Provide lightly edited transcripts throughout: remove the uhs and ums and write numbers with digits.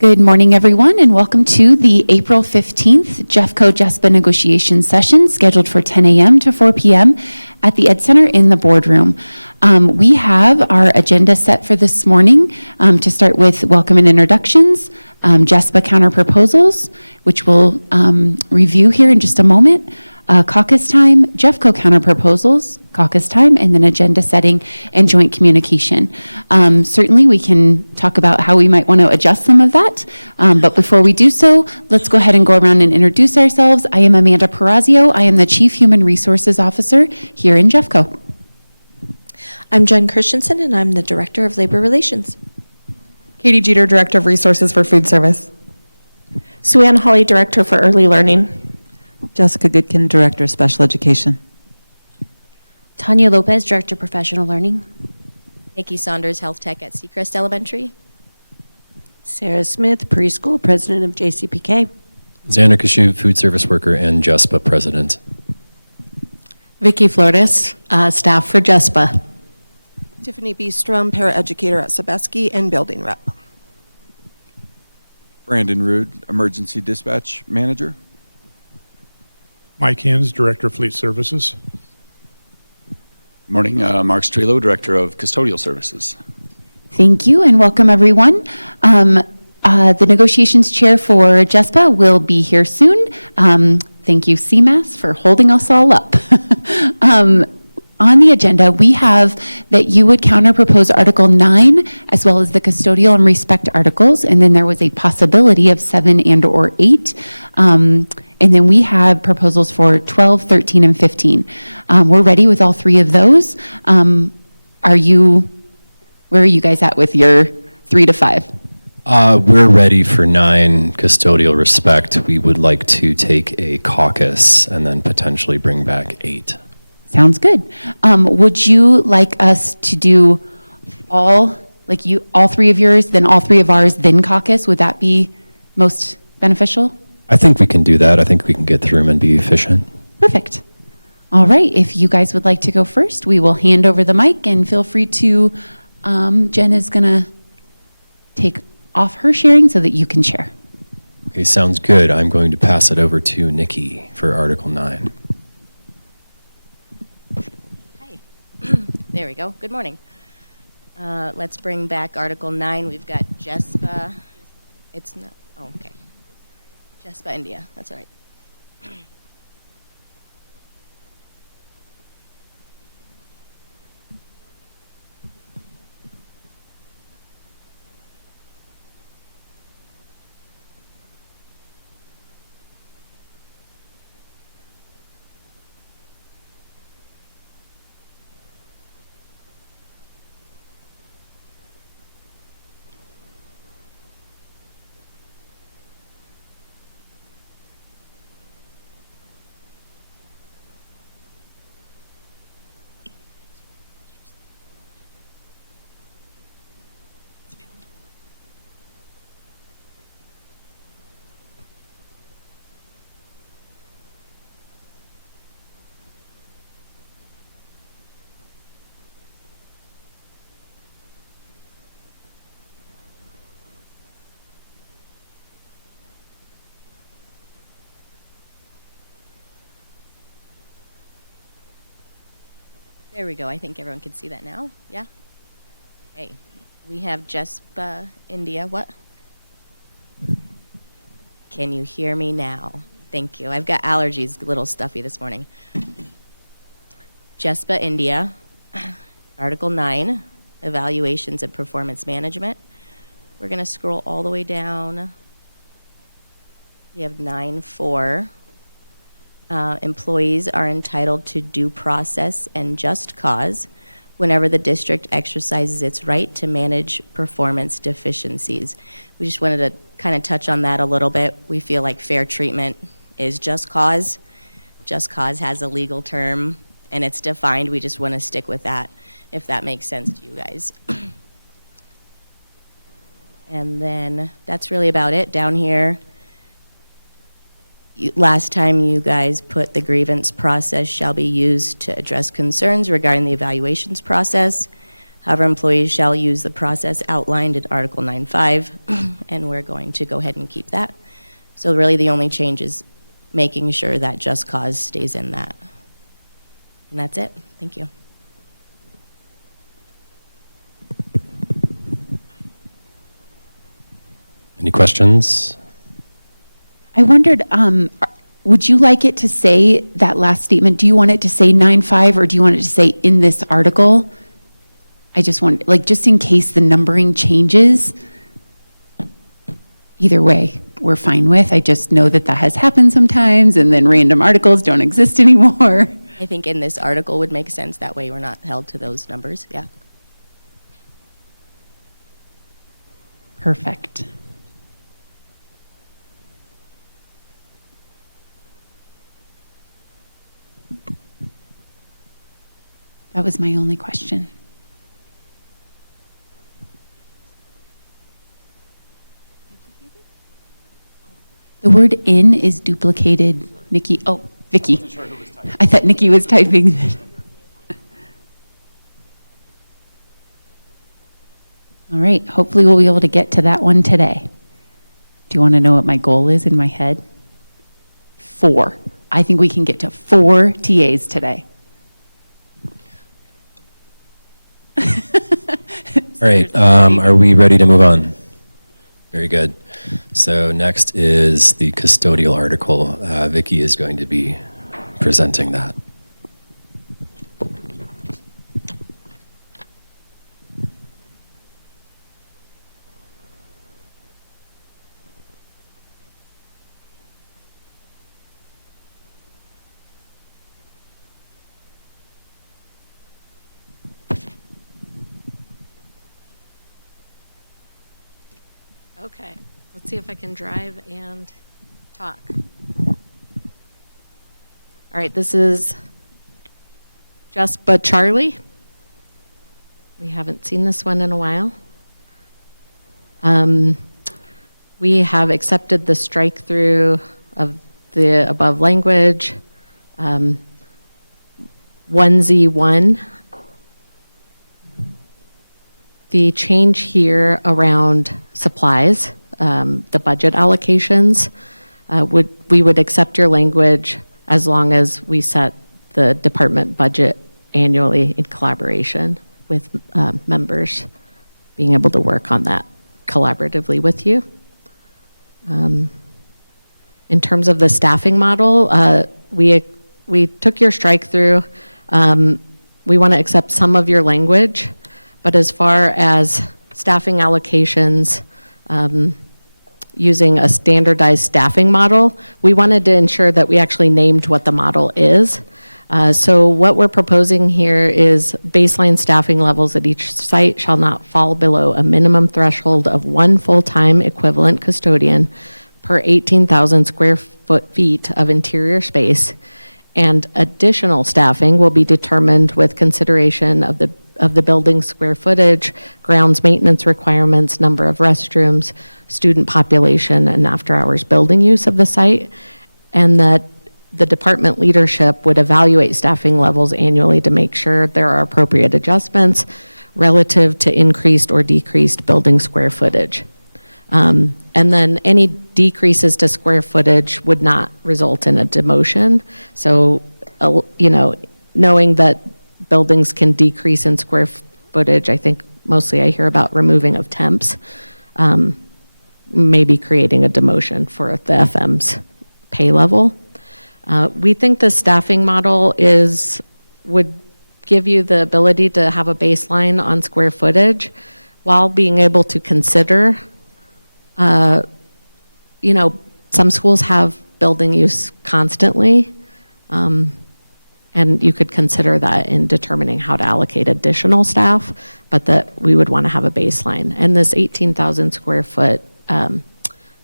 Good morning, everyone, and welcome to the April 15th Jeffco-JESPA negotiation session scheduled for 10 a.m. to 4 p.m. at the Ed Center in the boardroom. We have our agenda set for this morning to start with welcome and introductions, JESPA counter proposals, which we'll review here in just a moment, caucus time, Jeffco counter proposals, caucus time, and then agenda setting and joint communication. Certainly we can talk about how we might want to adjust some of that, but before we do so, let's go ahead and go around and introduce ourselves. I am Amanda Perazio. I am the Chief Human Resources Officer here in Jeffco. I'm Jen Christensen, and I'm the Director of Labor Relations. Katie Jeter, Director of Resources for Food Service. Sue-Ann Hawley, Director for Early Learning. Jessica Goodkin, Director of Special Education. Tanya Lopez, Director of Professional Learning. Nikki Saunders, Health Tech at Seacrest Elementary. Sarah Smith, Preschool President of JCPK. Xander Kashu, Food Service Worker and JESPA President. Vicki Flores, staff for JESPA. Tiffany B. Strum, Paraeducator at Sobeski and Building Rep. Brandon Rood, Emergency Dispatch Manager. Mike Hins, Director of Fleet Services. Morning, Mark Strelo, Director of Custodial Services. Thank you and welcome everyone. The negotiations chair for JESPA will be here soon. Thank you CMAS for holding us all up. On the agenda, we have that you would counter propose Article 9 as well as the custodial and respect articles, and then there was a possibility of 7 and or 8. And then we have proposals for 12, 13, and 15. We're ready with all three of those. Where are you guys at with your 3 to 5? We're ready for 9 custodial respect. We would like to take a caucus and then potentially bring back 8. Sounds good. Would you like us to do all three of yours, then all 3 of ours, then caucus? Would that be most beneficial? I think we can do that. I think we can get through them and be efficient. Perfect. All right. If you guys would like to go first, we will hand over the mic and feel free to, Jen is going to take off her sharing so that you can share. Okay, sounds good. I'm going to pass it over to Nikki for Article 9. There we go. Good morning. Let's bring back Article 9. We've got JESPA. It's not, oh, okay. JESPA India. That's all right. There we go. I think everyone can see that now. Yeah? Okay. We have JESPA India. What? Can you hear me now? Thank you. I've got allergies, a little stuffy this morning. JESPA India, Article 9, Evaluations and Performance Management. We're going to scroll all the way down. We have 9.4. Employees are entitled to due process and just cause whenever the district exercises its right to manage performance deficiencies. We just wanted to kind of touch on that a little bit. We feel like fair treatment is just cause. Just cause has a legal term and it's defined. We just want to stick with that, if that makes sense to you guys. And then that's really about it. Down here, last time you guys put the grievance process shall be used to address concerns regarding the evaluations process. However, employees shall use the process outlined in Article 9.5, and we're going to go ahead and keep that. So really, the only change is making sure that just cause stays in that. And that's it. Thank you. Any questions? I wondered, would you like it to say that last statement? Do you want it to say 9.5 or do you want it to say in this article? I just want, like, just in case the numbering changes. Either way, we're fine with. I just know that that has happened sometimes and then random articles don't exist anymore. I think in this article would make sense. That way we're not held to those numbers. Yeah. Perfect. That was my only question. The word "in" is duplicated. Nikki, oh, Vicky. I thought Nikki was typing. All right, hopefully we'll be able to get to that one today. Do you want to know what my goal is in my head? 4. I think we can get to 4 TAs today. All right, are we ready to move on? Very good. So next is the custodial article. Vicky is going to be presenting that. Okay, let's see if I can drive and talk. All right, this is Just But Charlie. We haven't seen this one in a while. We have accepted the strike through of the above language. 1Z1. The change here around supplies, the budget allocations, we would accept your language as long as we set the department budget annually in collaboration with members being able to work on that collaboratively with you. In terms of the staffing model, we took your strike through. We want to accept some of your language. But as far as staffing allocations, using a standardized staffing model, we wanted to ensure that we actually named what the model is. So what we're proposing here is baseline staffing levels at each site shall not fall below a minimum threshold of 1 full-time equivalent custodian per 18,000 square feet of interior space, and additional staffing will be determined with consideration of the building's square footage, grounds maintenance requirements, number of restrooms, student population, and after-hours building use of the site, and that the department leadership would evaluate staffing levels annually to make sure there are appropriate adjustments relative to increased or decreased building square footage. And then any decreases to square footage would not result in a demotion. So, knowing that buildings can decrease in square footage, I think mostly I hear about removing of temps, maybe creating a demotion for the FM's pay level. We think the staffing model would give you the ability to have a baseline on square footage while being able to consider, some schools have building use constantly, and you could consider that in determining how to allocate additional staff, but that we would want to have a baseline. And this 18,000 square foot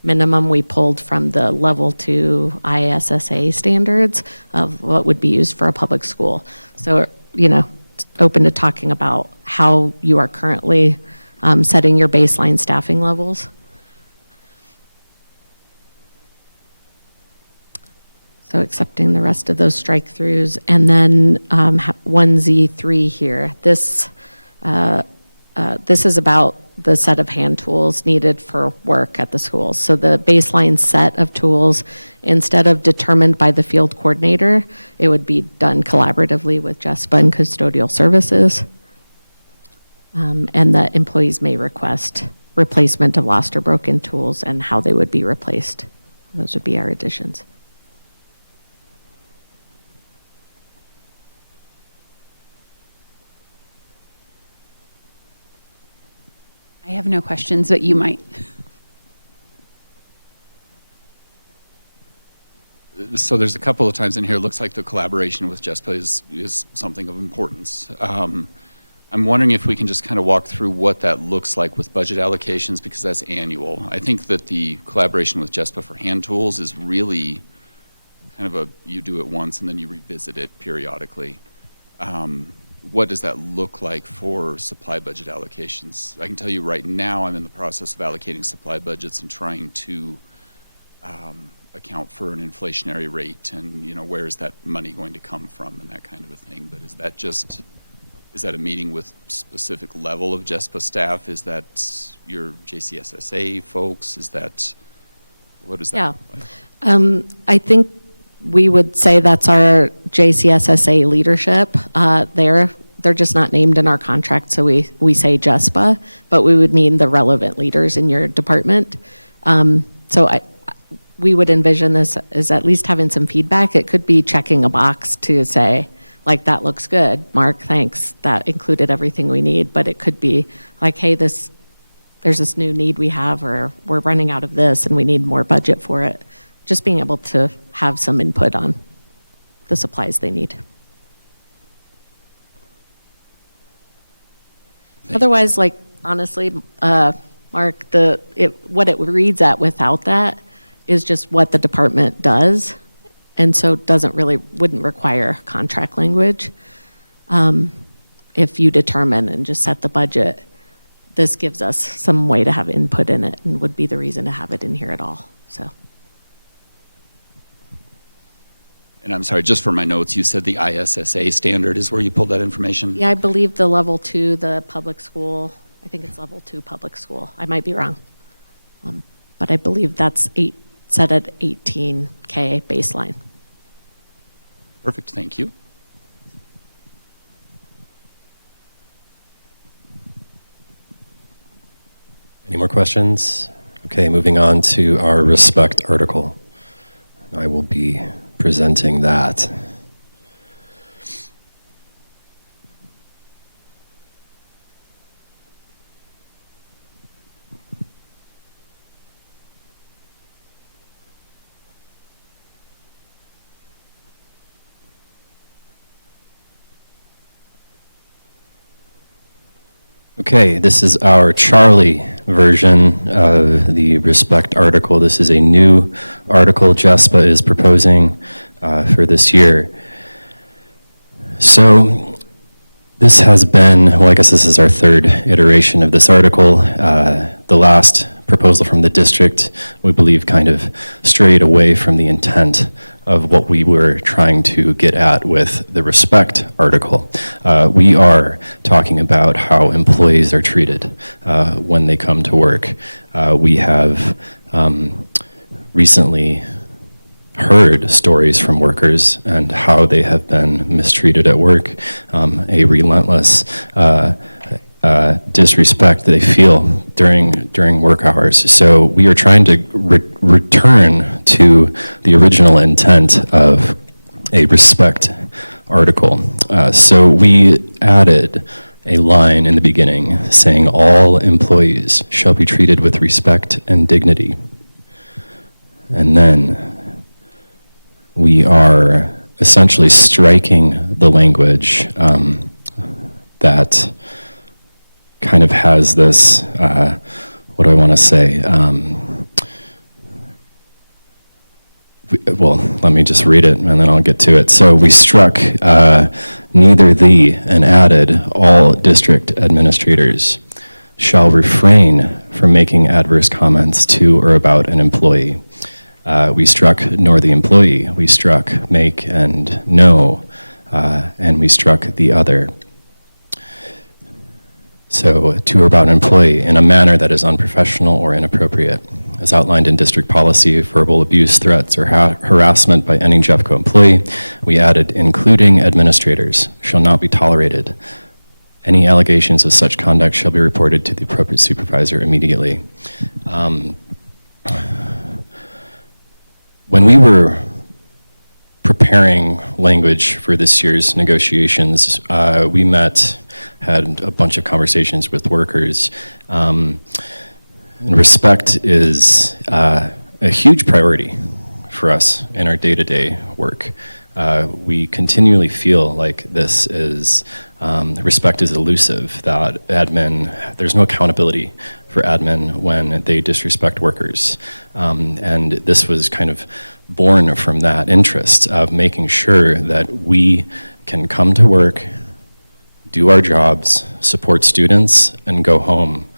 minimum we pulled from the level 2 ISSA standards of what would be used for a public school. So, open to talking about how you are currently setting your baseline staffing levels. So accepting the rest of those strike throughs. And then 1Z3 here. This This is about the set of hand tools needed for work at the schools. So the baseline set of tools, instead of determined by the field coordinator, it would be done collaboratively with JESPA and custodial services. And that employees may request replacement of lost or broken tools and how they would be replaced. Those would be our additions. I have no questions, but you might. So there's a couple of times in here, it looks like the collaboration with JESPA is something of importance. I'm wondering if we can just kind of walk through what that looks like with budget allocations, because that's annual. I think that the collaboration with JESPA for hand tools is really kind of you do it once and then you revisit it periodically. What does that look like for supply budget allocations? I can tell you right now I'm in the process of allocating supply budgets and trying to account for an inflationary rate and, where is that money going to come from and that kind of a thing. But is that a meeting with specific level of JESPA staff? Is that your JCSSA folks? What is that? Yeah. Like? I think we would say that's our JCSSA leadership. They're just not named in our contract, so we say JESPA, but we would mean the relevant leaders in your department. We would envision this as at least having some feedback. It could be checking a box to say, like, that looks good, Mark, thanks, that included everything we need, but it could be like, hey, there's this new need we have, or we're running out of this and we need more budget for it. Just being able to have some input on the supplies they need. Otherwise, like, honestly, Mark, what it reads at without that is just what the department does, and so wouldn't require contract language. If you determine and just set the budget, this gives us some way to have input in it and would be the reason to have it in here at all, so. And I'm sorry, just for my notes, you said the ISSA standard is where you pulled that information? Yeah, I believe the level 2, the public school, I think it's level 2 public school. I might be wrong. But I believe that's set at 18K baseline. Perfect, thank you. Any more questions? Okay, moving on to our respect article. I will be presenting that. Okay, this is our Charlie version of the respect article. This is a new article JESPA is proposing for this year. So this has been, well, I guess this is our third iteration of this article. The last proposal from the district, we believe, kind of strayed away from the intent of what we were trying to get at with the respect article. We are talking about how employees are treated when they come to work. We have recently heard stories from workers and how they have been mistreated at work, a relentless disrespect they feel during work hours. So we are trying to return to the original intent of a respect article. So we added a line in the beginning saying all employees shall be treated with respect and dignity. And then we are essentially striking the language that kind of has this, what do I want to say? Well, let me just read it and then I'll get to it. So we struck neither the and added all district administrators shall refrain from making adverse comments to or about an employee. We struck nor the employee. We struck make and no, and we struck the other. So, to or about an employee in a manner that is unprofessional or inappropriate. As outlined in district policy, verbal abuse, threats, or harassment by any Jeffco employee, we added, including administrators, shall not be tolerated. Any allegations of such conduct shall be reported to the appropriate supervisor immediately. When we were preparing language for this year's negotiations, we had a bunch of conversations with workers. And respect is a huge priority for us in our day-to-day work. We continually feel like this is, respect is elusive, that admin, there's no accountability for admin when they disrespect workers. And this was kind of born from that interest of making sure that we can come to work, do our jobs, support students, and go home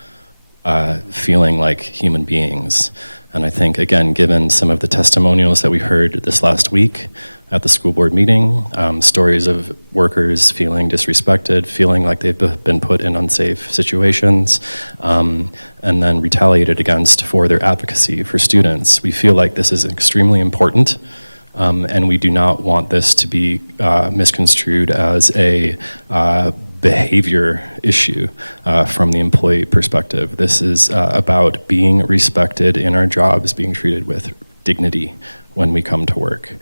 feeling like human beings. And I think, again, given some of the testimonials that we heard this last week at the school board meeting, stories of workers feeling disrespected, feeling like they've been put in unsafe situations, and then retaliated against for their advocacy for students, we feel like this is extremely important. And we do not want this to be misconstrued as a behavior issue from the employee perspective. This is about being respected in our jobs, being treated with dignity when we come to work.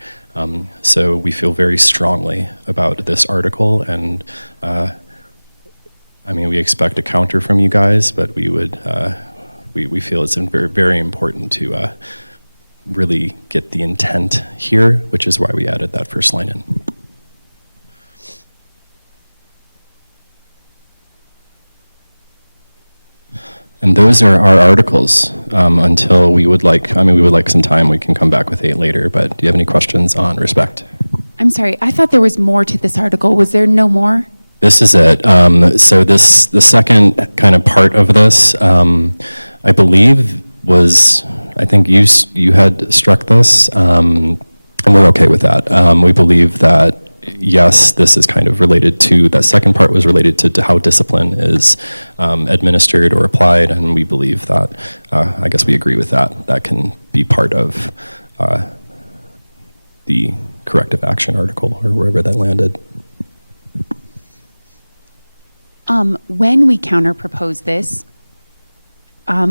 So we feel very strongly about this article, and I mean, we expect a counter from you guys, but we would, we feel it's very, very important to really get the intent here, which is why we added that first line in. And those are our articles until we would like some time. We can come back with 8 later, but do you have any questions on respect? I'm sorry, I thought there was more to this article. Was there no more? This is it. So the second kind of part of this, I believe was, I think you had struck this, and we're okay with that. We believe that, yes, this is kind of related to, that second part was related to how discipline is administered or applied, and we believe that, I guess we agree with that. That can be part of the corrective action article or wherever that landed. When we counter-propose this,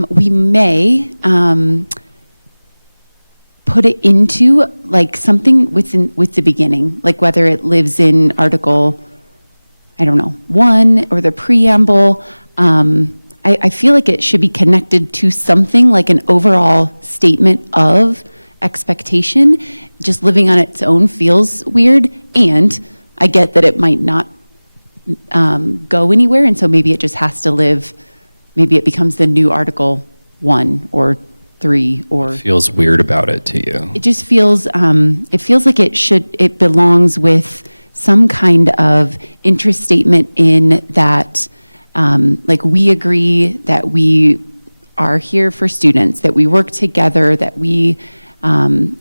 we may put it into like something with the beginning, like whether it lives in Article, I don't know, 1 or the preamble. I feel like it should be connected to something like an overall statement of expectation. Just living on its own feels weird, and I get that it might not go anywhere, and so maybe it just has to live, maybe it becomes the new Article 1 or 3 or... What feels weird about it to you? It just feels, like it belongs with some kind of interest statement in that, like we agree that we are here for students, that we work together, that we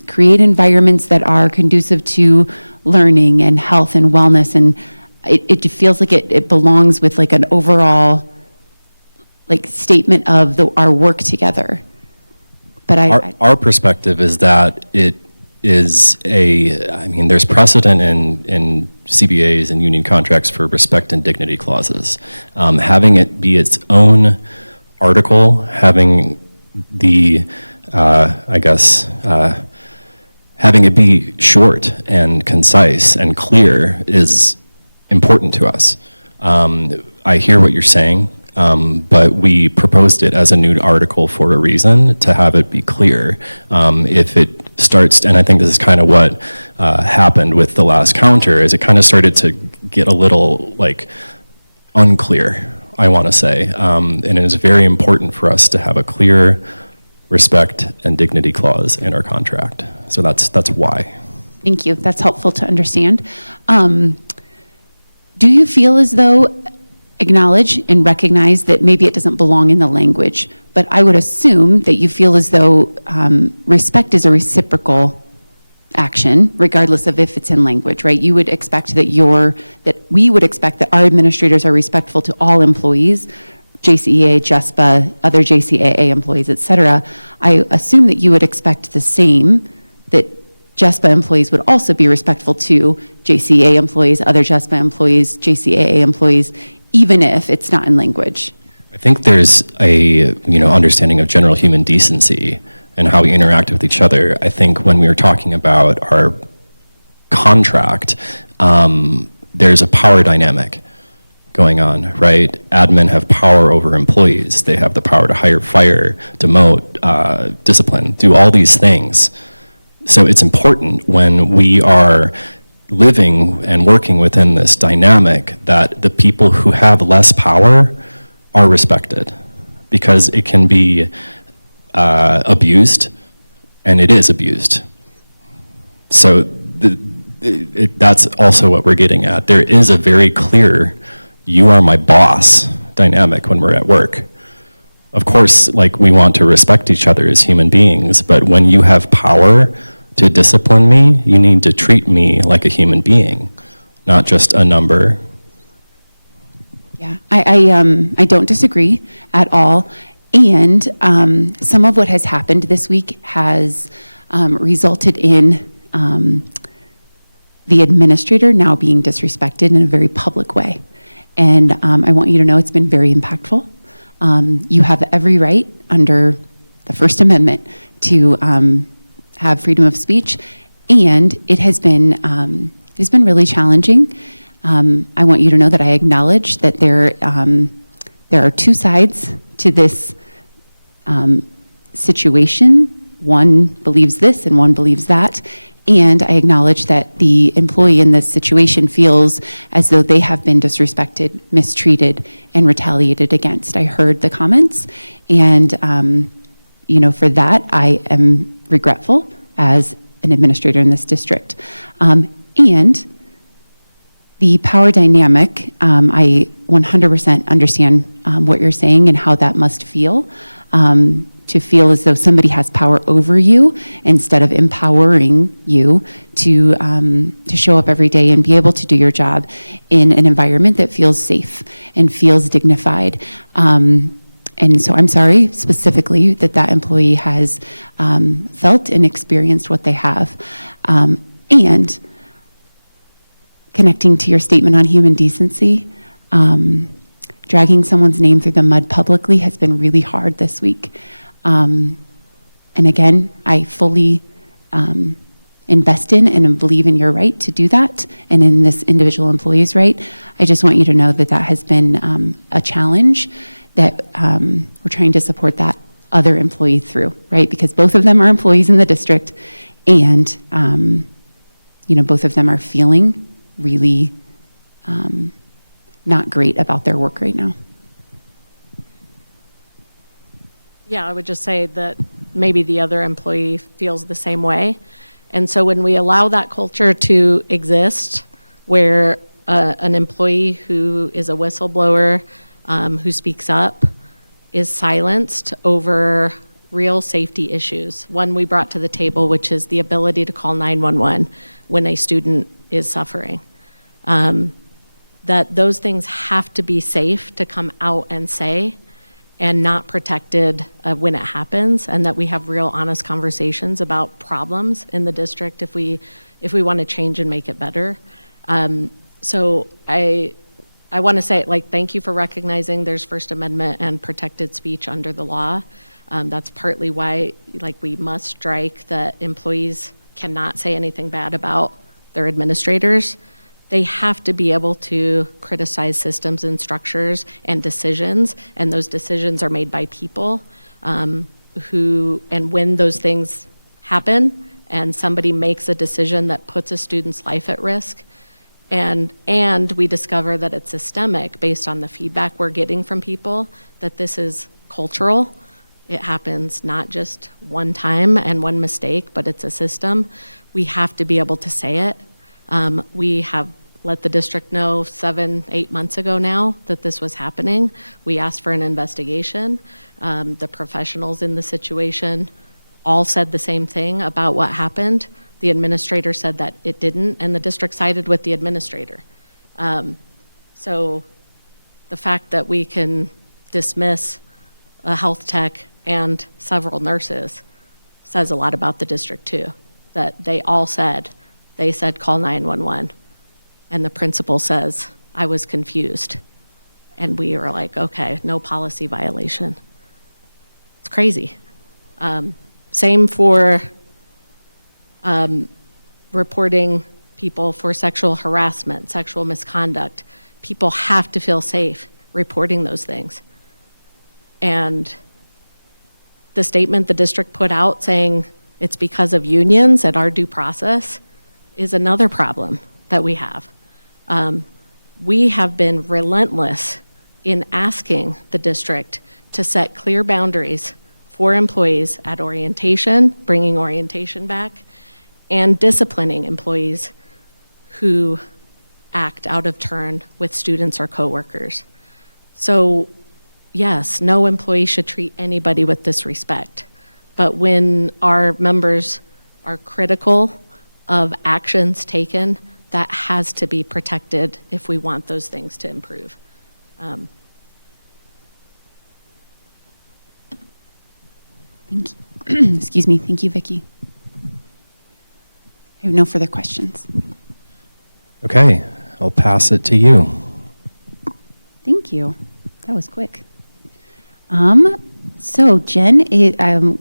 create environments that are conducive to learning and health and wellness, and it feels like it belongs with like an overall like statement of our work together. But our perspective is that it is there's precedent in CBAs and union contracts for respect and dignity clauses. Having it be its own article, having the, having it be short and concise and clear is important to us. I hear what you're saying. But we proposed it as a new article for a reason, to have it be clear. If it starts, and I think this is kind of what happened with the last counter, is it kind of started to get a little like unclear, I want to say. And it is very important for us to have a clear respect and dignity clause in our contract. So that's why. Thank you. That's helpful to understand. Do you feel as though, acknowledge and recognize that maybe it doesn't belong in the language, but I would assume that you feel as though respect is a reciprocal action, regardless of if it's in language, right? You would expect that we would expect that our administrators are respectful to all employees, JCEA, JESPA, other JCAA employees, et cetera, I assume that you would expect the same, that JESPA employees would also be respectful to JCEA employees, other JESPA employees, JCAA employees, even if it's not in language. I think there's a, understanding of general human decency and how we interact with each other. I think when we were talking about our contract, there's a power dynamic going on, right? Admin have power over employees. They have the power to hire, fire, demote, discipline, do all these things. So it's important when we are living and working within this dynamic that the people who have less power are respected, because it can be abused, and it is abused. So that's also what we're getting at. There is a very clear, you are my boss dynamic when we're at work. Of course, like, we want to respect each other as human beings, but when you have power to discipline me, you need to treat me like a human being, not just a number. Yeah, I don't disagree at all. And some of what has happened this week has resulted in the administrator now being disrespected in a very public way. And I want you to know it's been very impactful. You have every right under the First Amendment to have freedom of speech, and it has been really challenging. I want you to know that I acknowledge that there are two sides to this situation. One believes this and one believes that. And I acknowledge that the employee in this situation feels as though they have been disrespected, mistreated, and retaliated against. I heard the comments, and for that, I am regretful as an administrator in this district. And the power dynamic, I 100% understand what you're saying and how that must feel. To feel as though somebody has power over you instead of empowering you to show up every day and be able to do your job in an environment that feels safe and feels dignified. And so I'm sorry specifically that employee has felt and experienced what they have. And connecting to your statement on human decency, dragging someone's name through the mud publicly has been really hard this week. And again, I fully invest in and believe in your right to do that, and in this individual employee's right. I just want you to know that has been a challenge that we're trying to support that other employee through, right? Because both of them are employees in the district, and both of them are feeling really not great about their work right now. Yeah, I would just say that maybe the other employee feels the same way. And so when we allow that culture to exist, where an employee who is a whistleblower, who speaks up, is silenced over real safety issues. One we brought to the table, which is the ability to call 911 when a student is suffering. That those things have to be safe to come out and say, and not protected when it happens, and that we have real honest conversations about problems in the district if we want to change and make it better. So I want to say, thank you for recognizing there's First Amendment and protected speech under the law. That's partly why we must strike that employees cannot say anything bad about their administrators. They have to be able to criticize systems and structures and decisions, and those decisions are made by people and when those things happen and somebody makes a decision that puts a student's life at risk, and we discover that it's systemic based on the feedback we're getting from people, that this is cultural. It happens not just one time and one mistake, but it's a system. We have to be able to say it. We have let the district know 7-8 months ago now that this was happening. We asked for an investigation. The professionals in the situation all said the same thing about what happened. The administrator said that it didn't, and the district sided with the administrator. So the fact that we can dismiss a health tech and several nurses says a lot about the district too, that they said call 911, and the principal says, I was confused. And we were like, okay, no policy violation. It's crazy. Same for reporting people for sexual harassment, sexual misconduct. People have to feel safe reporting those things. And the statement the district put out saying it's because of unions at our due process is another problem that we have. We have been relentless in asking the district to set clear boundaries for employees at orientation, bringing orientation back, and disciplining employees who act out of turn with students or coworkers. So yes, no employee should treat anybody with disrespect. But when our members are critical of actions taken, that has to be protected if we want those things to improve. Thank you. Excuse me. Thank you, Vicki. I have no further questions. Okay, I'll pass it to you. Thank you. That was quick. So Jen,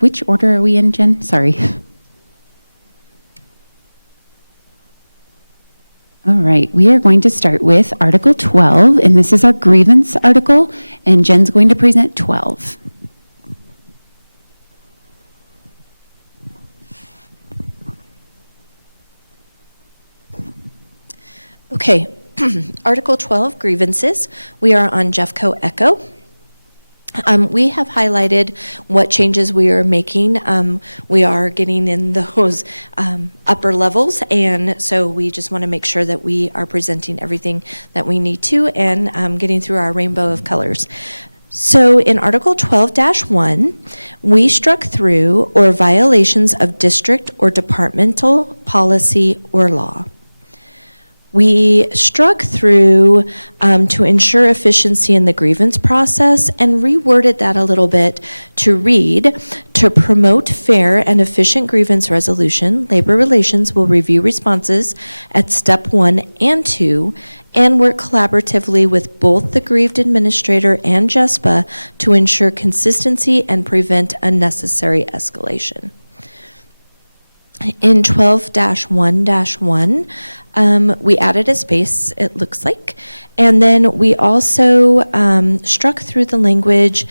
which order are we in, Jen? Sorry. All right, we are going to start with Article 12, and this is our grievance article, and Jen's going to present 12. Okay, Article 12, grievances. We are on Jeffco Echo. We have highlighted what changes we are making. We are getting in those upper levels, and so we just want to make sure that we are presenting everything that we need to and getting through our rainbow of colors. So in Article 12-1, we struck through or violations of district or departmental policy or law. We struck through to ensure efficiency in the grievance process and reworded that a little bit to read, to promote fair and efficient grievance resolution, Labor Relations will review responses at step 1 and 2 and work collaboratively with both the grieved administrator and JESPA to ensure consistency and prevent unnecessary escalation. In 12-1-1, we added a space, it looks like, and then we also struck through the language,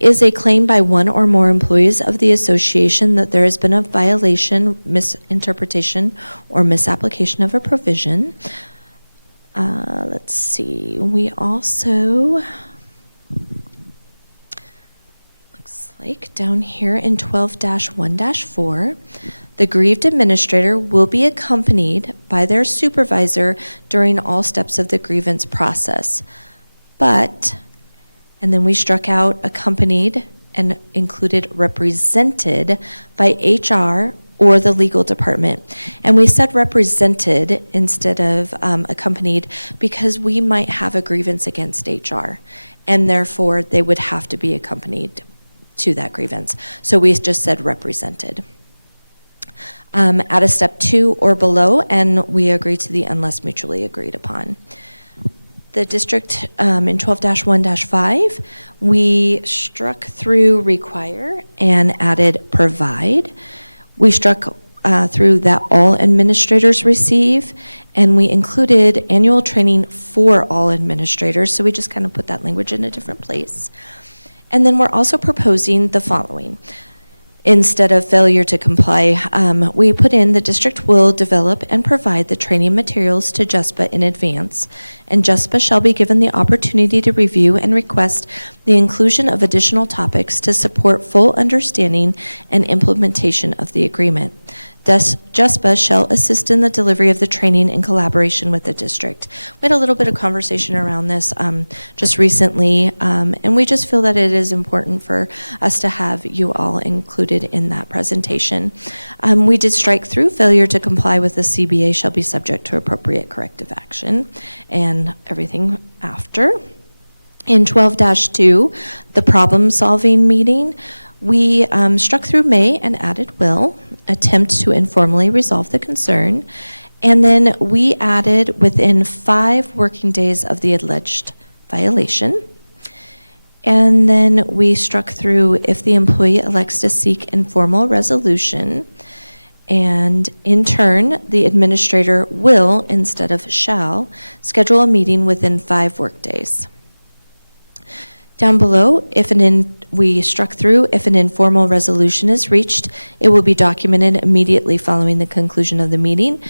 is a claim by one or more employees of the association that there has been a violation, misinterpretation, or misapplication of a provision. Let's see, we also, like down here in 12-1-4, the grieved administrator will be accompanied by their supervisor during all steps of the grievance process. But, and then we struck out accompanied and included represented by HR or the legal department. And we said represented instead of accompanied because we might have a grievance against HR, and therefore they would have to be accompanied to that grievance. So we just said represented. At a step 2 or below, and we agree to the unless mutually agreed upon. The district in 12-1-5, we struck through require and added provide. We struck through that all administrators receive, and we included annual training for all administrators, so we just kind of put that language in a different place. And then we're also proposing the following. Instead of failure to comply, we put in the district will develop and provide the training materials to JESPA in advance, and JESPA shall be given the opportunity to review and request the inclusion of additional topics to support full understanding and implementation of the agreement. JESPA shall assist in the delivery of the training in collaboration with the district. We had a little bit of conversation around this just recently, and we just feel that it is important for us to have you all included in that presentation. We did strike through failure to comply with the CBA shall be subject to appropriate corrective action and everything after. In 12-2, the problem-solving meeting, we struck through may and added will, attempt to informally resolve the concern, and then we added within 5 working days of the alleged violation. And then we struck through if the employee elects to seek informal resolution, and in turn, the administrator will, instead of shall, schedule a meeting within 5 workdays. Down below, we struck through, if an informal resolution is reached, it will be documented immediately following the conclusion of the meeting,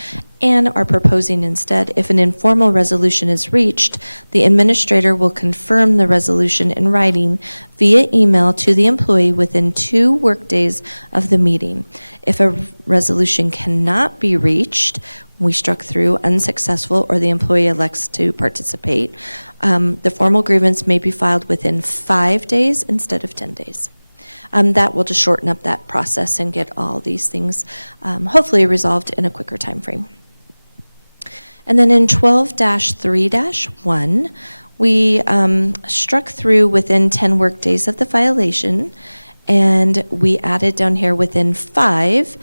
and are proposing instead, if an informal resolution is reached, the administrator will confirm the resolution in writing via email to the employee within 2 workdays of the meeting. If a resolution cannot be reached, we struck through unsuccessful or the employee elects to participate, the formal grievance may be filed within 5 days instead of 10 days. That will just shorten up that process and get all these things hopefully resolved in a quicker time frame. And then in 12-3-1, we struck through within 10 work days of the violation, and we added down here within 5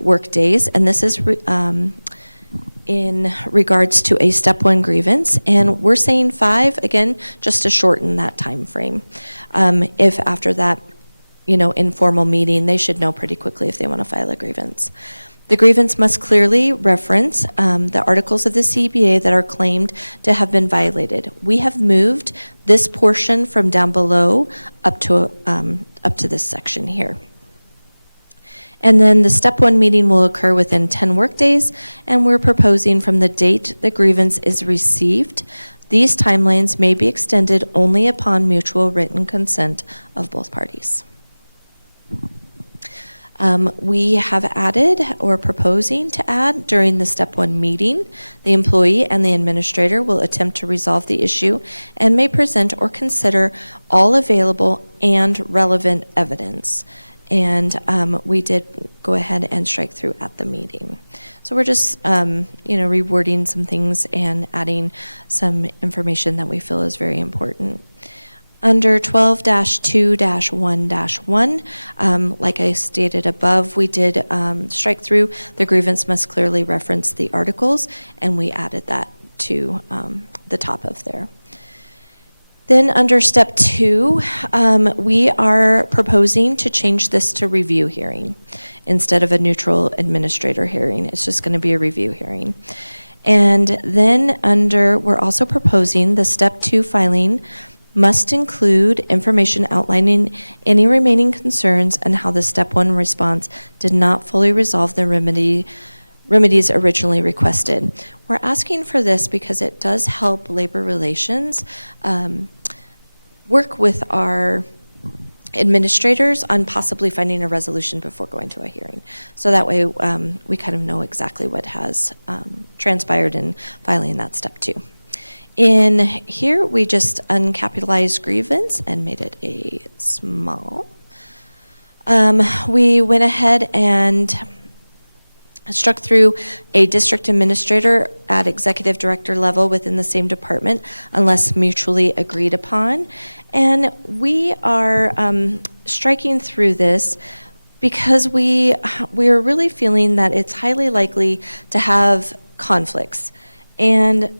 work days, and this is in regards to a step 1 grievance, and we're saying 5 again just to shorten that time frame. If after that, informal meeting, they should know pretty quickly if they want to file a grievance. The grievance must clearly reference the articles of the CBA that are claimed to have been violated. We have moved this portion from down below up to this section here. And then the step 1 meeting will occur within 10 workdays, and we're proposing from the date the grievance is received. These timelines may be extended only upon mutual written consent of both parties. We have added or proposing to add during the step 1 meeting, the employee and the administrator will attempt to resolve the issue and may present or consider all available and relevant evidence. And we did go ahead and strike through at the meeting. So we're just, rewording some things and adding some information that we feel is very important. Under 12-2-1-1, like I stated above, we did strike through the grievance must clearly reference the articles, and we added that to the top of there. Then under step 2, we are proposing to change this to review hearing instead of a neutral administrator hearing. It's just going to be a review hearing. And then we're also proposing the step 2 filing must include information outlining any remaining concerns and how the step 1 response did not fully resolve the remedies originally requested. We're asking for this because it does help labor relations work with our administrators on possibly finding a resolution before going to a hearing. So that way we kind of know exactly what has transpired in filing that step 2. In here, we just uncapitalized grievance and made it a small. We went ahead and struck through a district administrator at executive director level within the same department unless mutually agreed upon. And we are striking through this because we are really feeling that it's highly likely to have conflicts. And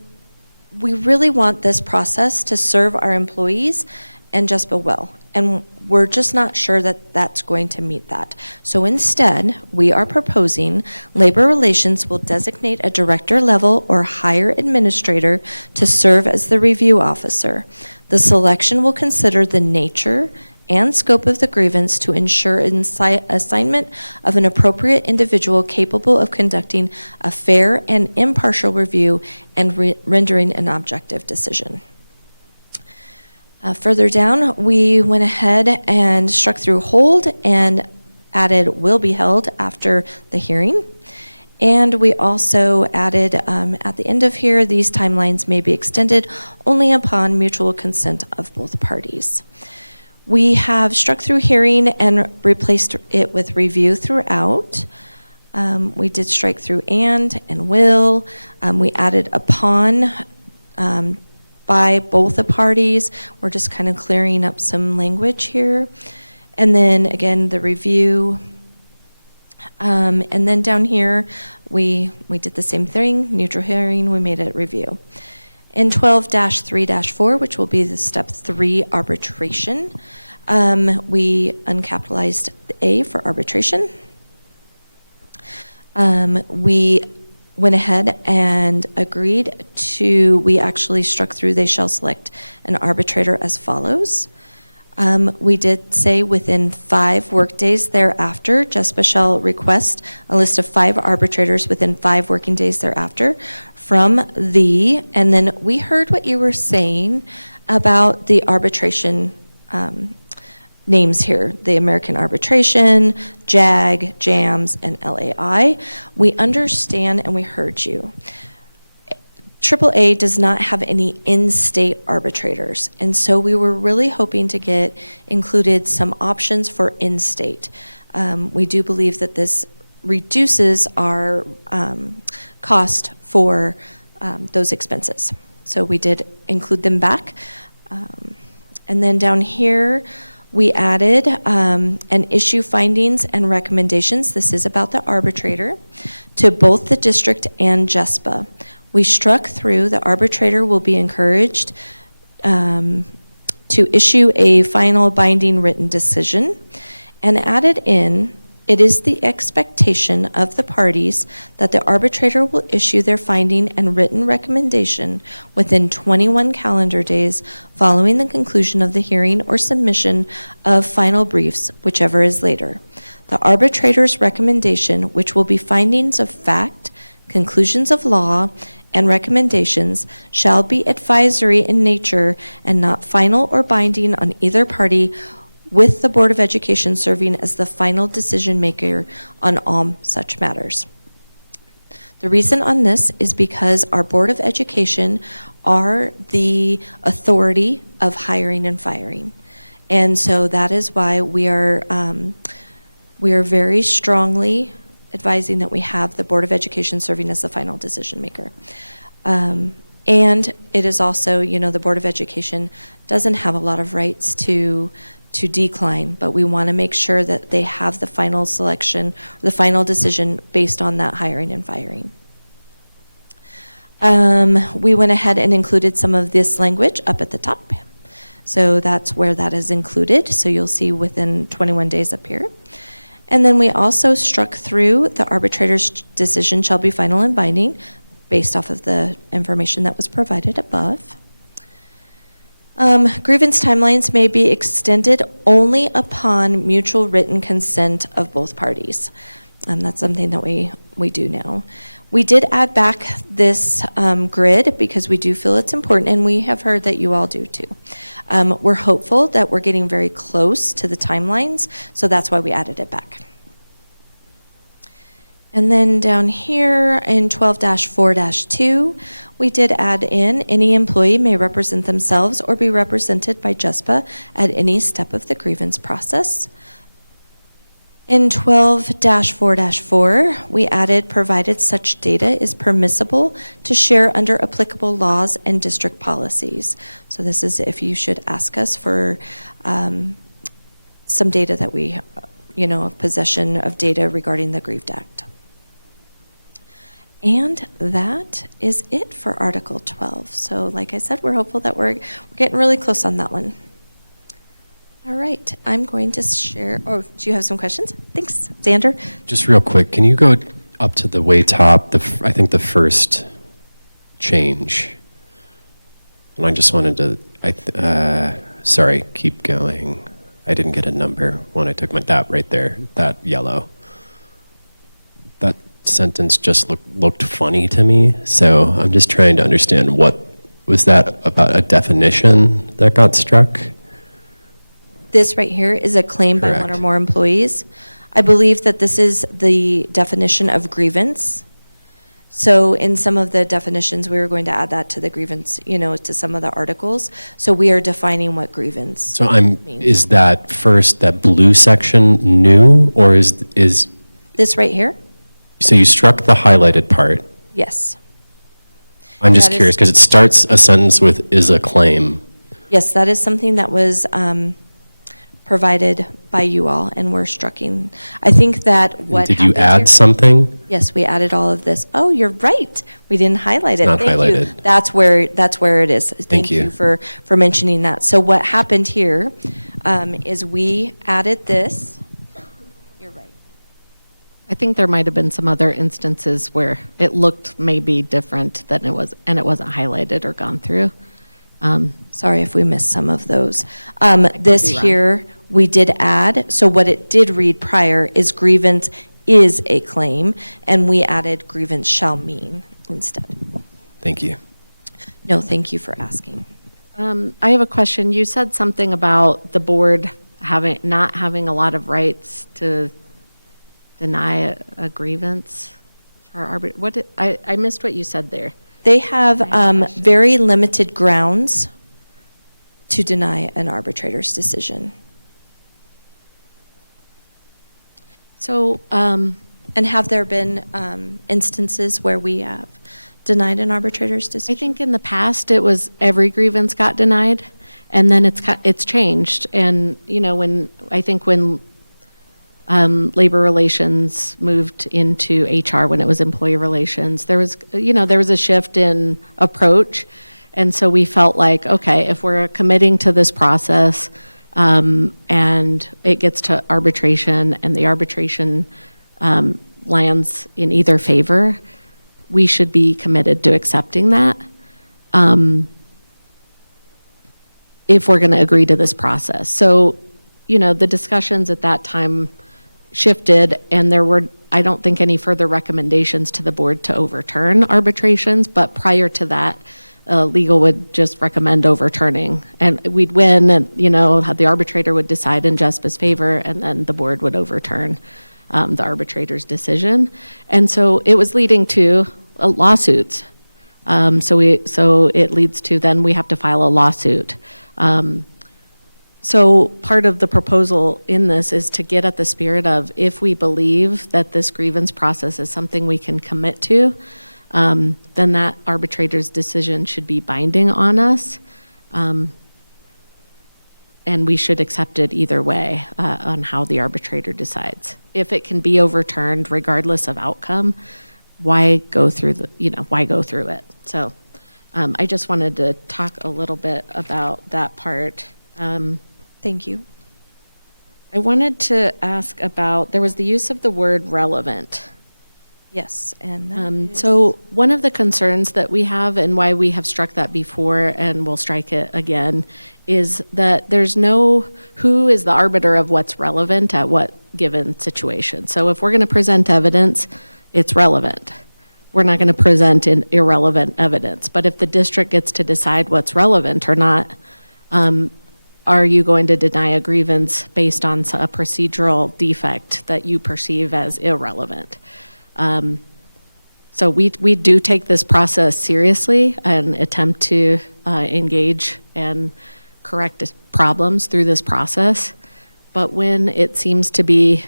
we really want this process to serve our employees and JESPA well. And we're just not sure that that's going to meet that. So instead, we are proposing Labor Relations will designate a director level or higher administrator to serve as the review officer. The selection will consider the nature and scope of the grievance to ensure assignment of an appropriate individual capable of conducting a fair and impartial review and rendering an objective decision. Further down, we went ahead and struck through hold and added will be held after the hearing. And we also added at the end of here, these timelines may be extended only upon mutual consent of both parties. We have struck through hearing and replaced it with review throughout. We did strike through and will. We added upon by both the parties. We're just kind of clearing up some language here. And then again, the review. And then down here, we did the same thing, neutral hearing, we made it review. In 12-3-4, which will be the step 3 arbitration, we uncapitalized the A for arbitration. We went ahead and agreed to, we actually struck through, they shall select an arbitrator as follows. We did say within 5 workdays thereafter, JESPA shall request a list of 5 arbitrators within 5 working days thereafter from the, and then we heard what you were saying about the arbitration names here, the American Arbitration, JAG, JAMS, and LAI. We understand and we heard you. AAA does not have any in-state arbitrators, and so we were really hoping to get included some options for in-state. We do believe that this reduces our cost for those expenses. So we did include them back. And then down here, we added and issue findings and recommendations. This is about the arbitrator to both the district and JESPA. We struck through the arbitrator will be encouraged to issue a final binding written decision and added in, it is the expectation of the parties that the arbitrator will issue their finding and written recommendation within 21 calendar days following the conclusion of the hearing or submission of final briefs, whichever is later. The arbitrator's recommendation, which will be findings of fact, conclusions of law, and recommendations, shall be advisory in nature and not final or binding on either party, with the Board of Education serving as the final decision maker on all such matters. The reason on this is because our Board of Education are the authority of hiring and firing. And so that is why we are very strongly advising that we have the Board of Education serving as the final decision maker. And it is also, the Board of Education doesn't have a lot of rights to decline, but we want to make sure that they have the final selection, the final decision based on that hiring and firing. We went ahead and included some of this language up at the top. So that's where that is included. So you'll see within 21 days up here. And then we also struck through the arbitrator's decision shall be final and binding based off of the information that was provided above. Grievance timelines may be extended only upon mutual written consent of both parties. That's something that we do now. We did add back this grid because we do feel it's important, and we have heard that you all do too. We're hopeful that we're getting very close to the timelines, so that's why we added it back. And then down here in 12-4-2, we did add in, any employee may represent themselves or be represented by JESPA at any step of the grievance process. In 12-4-4, we added, provided such data is permissible to share under applicable laws and district policies. So this is if you should ask us for some data that we, of possession of data regarding the Grieved Act. And that is it for Article 12. So like I said, we're hopeful that we're getting really close on that one. All right, I'm going to share, do you have some questions? Thanks, Xander. Just real quick, can you go up to the way top, I think the first change? And I just wanted to, sorry, keep going. I didn't get a number when I took that right there, that yellow. That sentence just looked funny to me, so I'm just trying to understand was that about a definition that got struck? This right here is a claim by one or more employees. I believe that this is the definition of grievance. So in some of the definitions, we were going to add that to the grievance, to some of the articles. So we are defining what grievance So means. is that first, that blue section new, or is This right here? so you struck the highlighted part? Yes. I'm just That is- curious, because it starts a sentence with "is a claim." Yes, that is something that was provided by you all, and we're striking. I think that what Did you happened add here- something? Yes, we added all of this. Oh, you're right. We didn't highlight it. Not Thank you. highlighted. That's where it is. Thank you. you for mentioning that. So what happened here is we added this. You're right. I think there might have been some other instances where it looked maybe different than it was, and it wasn't highlighted or gone through. Sorry if we missed some of those. This be wrong. here, we did add, so what it did read prior is grievance is a claim, and we added grievance shall mean instead. Thank you. No, thank you for asking. I have a question. You said something about the board not having a lot of rights to deny a grievance for I missed what you said there. They have very limited grounds to deny an arbitrator's decision. So, And have there been instances where we have denied an arbitrator's I decision? think in the past, it was every grievance got denied, and then it's changed. And, when labor relations moved into HR, when it was employee relations, there was a shift in approach. And so we felt like, okay, if we're committing to this process, and it gets to arbitration, and the arbitration lands in either favor, we should be committed to accepting that if we're going to agree to this process. So, the discussions at that time shifted, and there were, I don't think, any further recommendations to the board to overturn arbitrations, but prior to that, legal would just recommend overturning, and we'd win, and, the arbitrator would decide in JESPA's favor, and then the board would overturn the arbitrator's decision. And so it was leading to lawsuits. So it leads to, then we have to file a lawsuit. So part of the proposal in this is to get at the spirit of, if we believe that this grievance process is something we can commit to, then that arbitrator's decision should be binding on us. And we should accept it either way on how the arbitrator decides. If it can be overturned regardless of outcome, why go through it? So I just wanted to talk a little bit about that part. Thank you. I wanted to ask about, there was the use of the word relevant. Yes, and that is- So one of the concerns that we have, and why we have struck that before and we'll strike it again, is that there's who is the arbiter of what's relevant at what given situation. So if we're going to present evidence, it's relevant. We're not going to present irrelevant evidence. But if the district gets to decide what's relevant or not, are you going to deny a grievance based on a procedural defect that you perceive as irrelevant? So we do take this process seriously and attempt to engage and correct problems through this process. But when it seems to be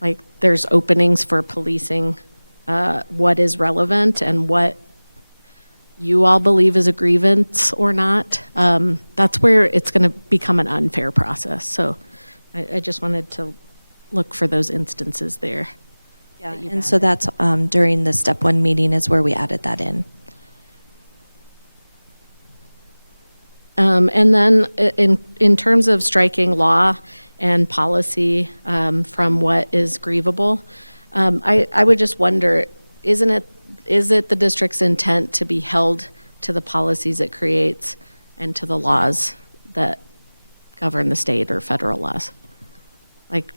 like there's openings for policing what is relevant and what you all believe is a grievance or not, that's where it's going to become an unfair process. So I just wanted to look for those instances there. Yeah, and so that's during the step one meeting is where we added that in. And then in terms of striking law and policy from what is grievable, I would just wonder, is it the district's intent to be held to the policies it creates and to the laws that govern the state or federal laws? Like,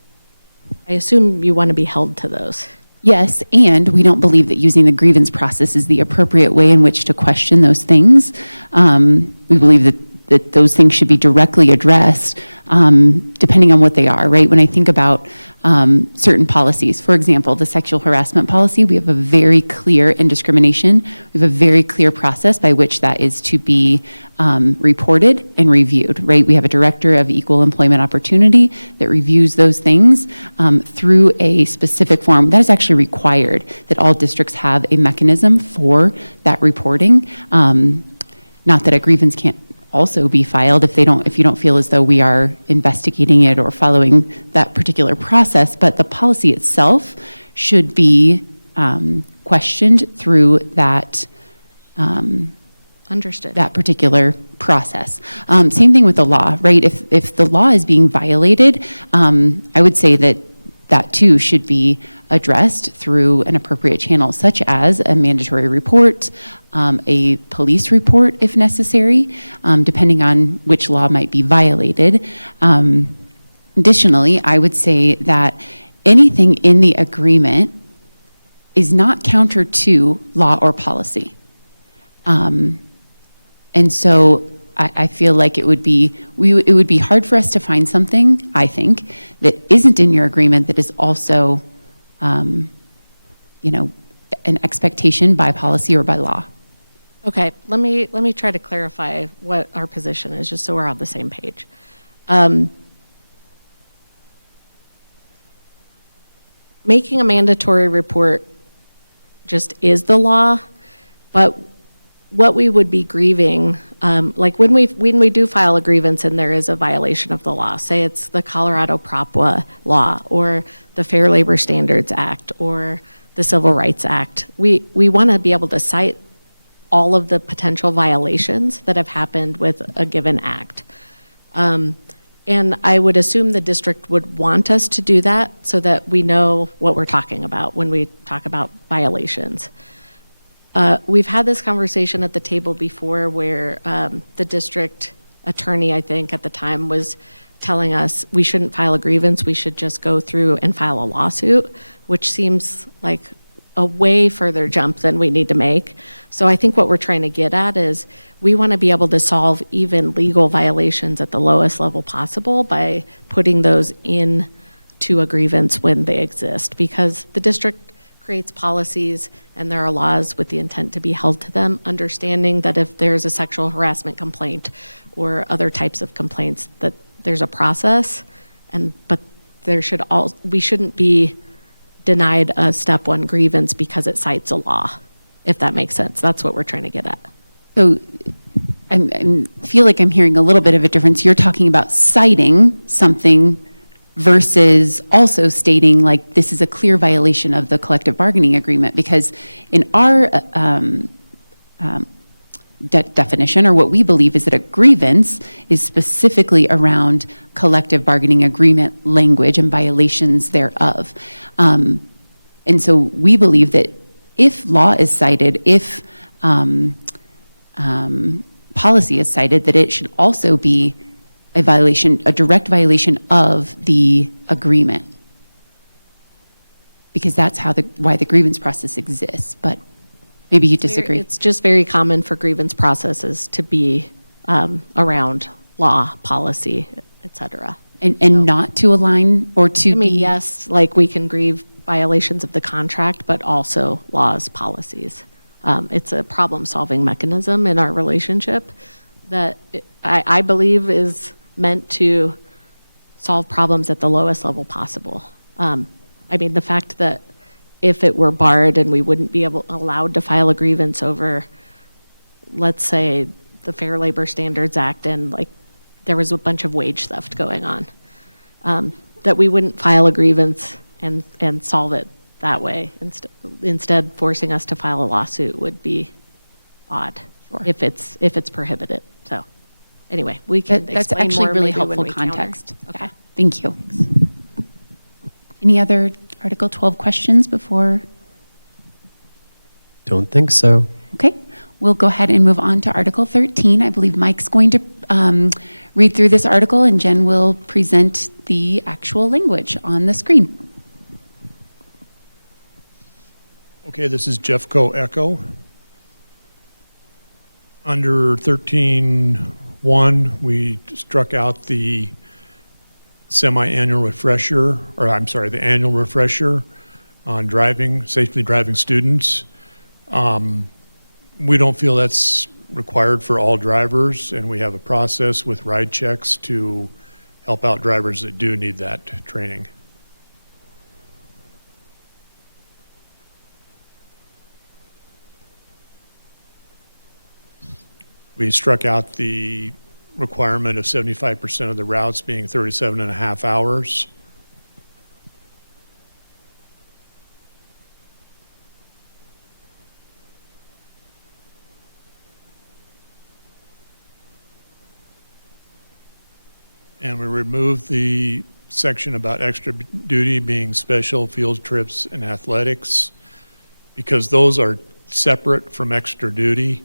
I assume you want to be held to those. Yes, and we don't believe that using the grievance process is the appropriate way in which to question those things. We believe that that those things should be directly addressed, depending on what they are, right? When I think about certain policies, for example, the sexual harassment policy, we have a very clear indiscrimination. We have a very clear process by which that is to be reported and reviewed, right? We have a director of equal employment opportunity that reviews those things through a specific form. That is actually required, that all districts have a mechanism for that reporting. Not that a grievance can't also be filed if you don't feel as though we are investigating it or following that particular process, but the policy itself should be questioned through that Understood. that particular process. Same thing with the law, right? If the law is being violated, I would say that that too should be addressed through an appropriate channel, such as a mandatory report, a police report if necessary, depending on which law might be violated. Additionally, I would say that anything in the agreement is not counter to law or policy. And so I feel like it would be hard for us to find something, I think, that isn't in your agreement that is also, an expectation by policy or by law. Okay, let me try to clarify what our position is, just so we're on the same page. Making a mandatory report just is the law, but what we would be grieving, like when we do file a grievance and there is a violation of the law, say it's the Colorado PROPWA law or the Fair Labor Standards Act or the Civil Rights Act, we want to be able to cite all of the potential violations that have happened with a given act. And I would assume the district would want us to do that so that we know what we're talking about when we talk about violations. We've had this conversation at the table before where the district attorney, I think, at the time was telling us we shouldn't file a grievance, we should just go through and file a lawsuit, which seems like a way further jump than we need to make. So I think what we're trying to get at is we want to be able to solve even legal violations at the lowest level possible by putting those in to a grievance when they exist, because the district creates policies and there are laws with the intent to be held to them, understanding that if there's a sexual harassment complaint or other types of complaints, that there's a process, but we shouldn't be denied a step one grievance because it cites a law, if that makes sense. That's what we're trying to get at. So I feel like I'm hearing a little bit of a difference. You're talking about citing something versus also stating like this is a clear violation of the collective bargaining agreement, because in our definition, or what we believe, is that a grievance is specifically around collective bargaining agreement language and violations thereof. And so we believe that if law is cited, if policy is cited, that it should also be a violation, a direct violation of the agreement, because that's why the grievance process exists. But maybe you disagree. It's just very common for grievance processes to be around law, policy, et cetera. And not to align or to be. Yes, like we can grieve violations of the contract, but also laws, policies. It's a problem-solving mechanism in our relationship that I believe is meant to solve problems at the lowest level possible. The fact that if it were barred and we wouldn't be allowed to file a grievance over, let's say, the Fair Labor Standards Act, and like there was a bunch of wage theft going on, that we wouldn't file a grievance and solve it that way. Instead, forcing us to file a lawsuit would be odd. Sure. if it's prohibited. So anyway, we can That's explain actually more really maybe when helpful we counter. context. Okay. Yeah, thank you. Any other Article 12 questions before? Don't think so. Okay, we'll go ahead and move on to Article 13. I believe Mike's going to read through this article, and Jen will present the actual language on the screen. Okay, this is Jeffco Echo. Under 13.1 One, we struck out the semi-annual refresher, or I'm sorry, the annual refresher on driving, safely driving students. We don't feel that's required for all drivers, and we have a process with ride checks to help out drivers that do need that training. We struck out the requirement of 75% of the routes being 37 and a half hours. And we removed the section about extra duty being special field trips and athletics, because those are separate from extra duty.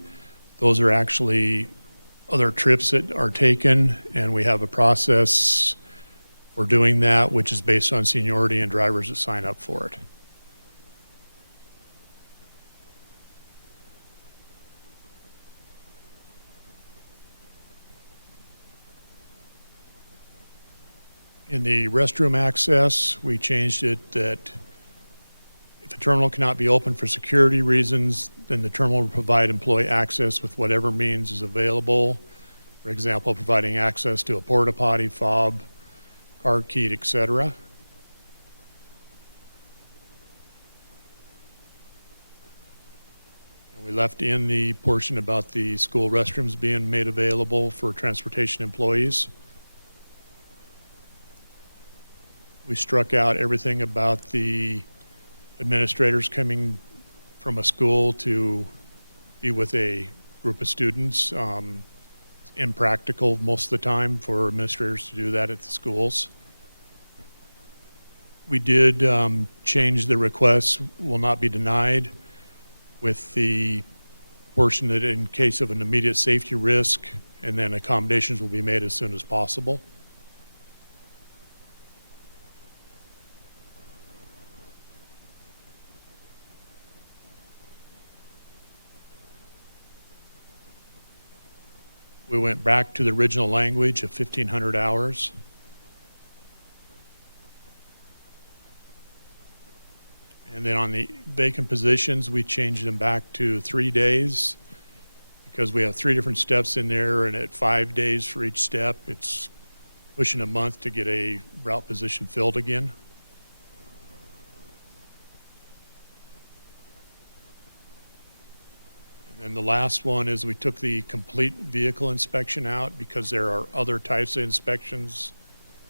Those are actually other trips that are taken, and we have a process for doing that, which is based on seniority and drivers that sign up for it. In the restroom access, we changed it that if a terminal cannot be open for security reasons, then the terminal will provide employee access with whatever means is available. For example, providing access to a porta potty, fob, car key, etc. And we left in the portion about the school restrooms being made available for transportation employees. We struck out everything about the administrators coming from a school to be with a group of students. It's impractical most of the time for administrators to do that at the schools. We did change the requests will not be denied with the portion that in case of an immediate safety risk, and then accommodations will be made as soon as possible. We went back to the original language of 1,500 hours. And then on the vacant positions, we changed them back to 3 days because we have 3 different steps in there, and at 5 days for each step, it's pushing a month to get a route position filled again. And the last one is we took the complete vehicle inspection out because there are other types of inspections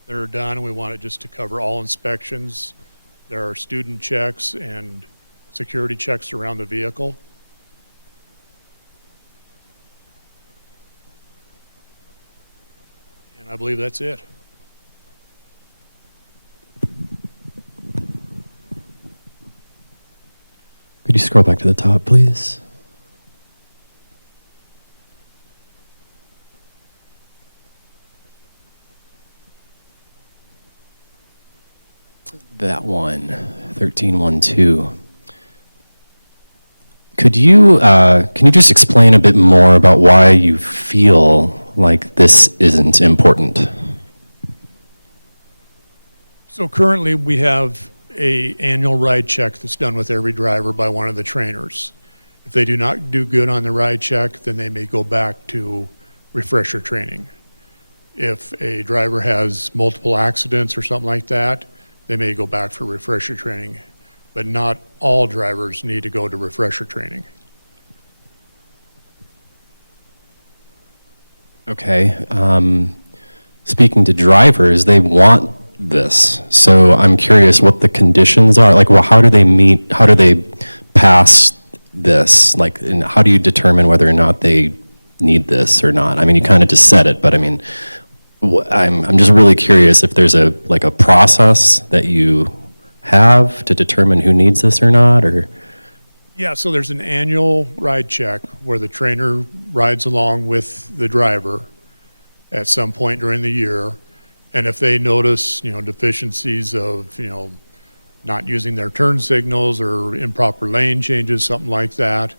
that are done, and we want it just to cover all inspections. There are student checks and security checks around the vehicle. And I believe that's it. Could you scroll back to the top, please? That one, 1312. Can you just explain a bit more about why you feel like this isn't important? So currently we have an annual ride check that's done with every driver by one of the trainers. If they do not do good on the ride check, then they may go back to refresher training. If a driver has multiple accidents or something like that, they may go back for refresher training, but not all drivers need to go to refresher training. Okay. Speaking to drivers, they want this. So I'm curious what the conditions are. Like, well, how do they pass this? Like, and how do you determine whether or not they need this or not? I mean, you kind of just said it, but I mean, I'm just really curious if there's a process that you have to determine who needs this or not, or. Yeah, so there's an annual ride check where the trainer rides along with the driver at some point during the year. And if they notice, deficiencies of, not using their turn signals or improper lane changes, something like that,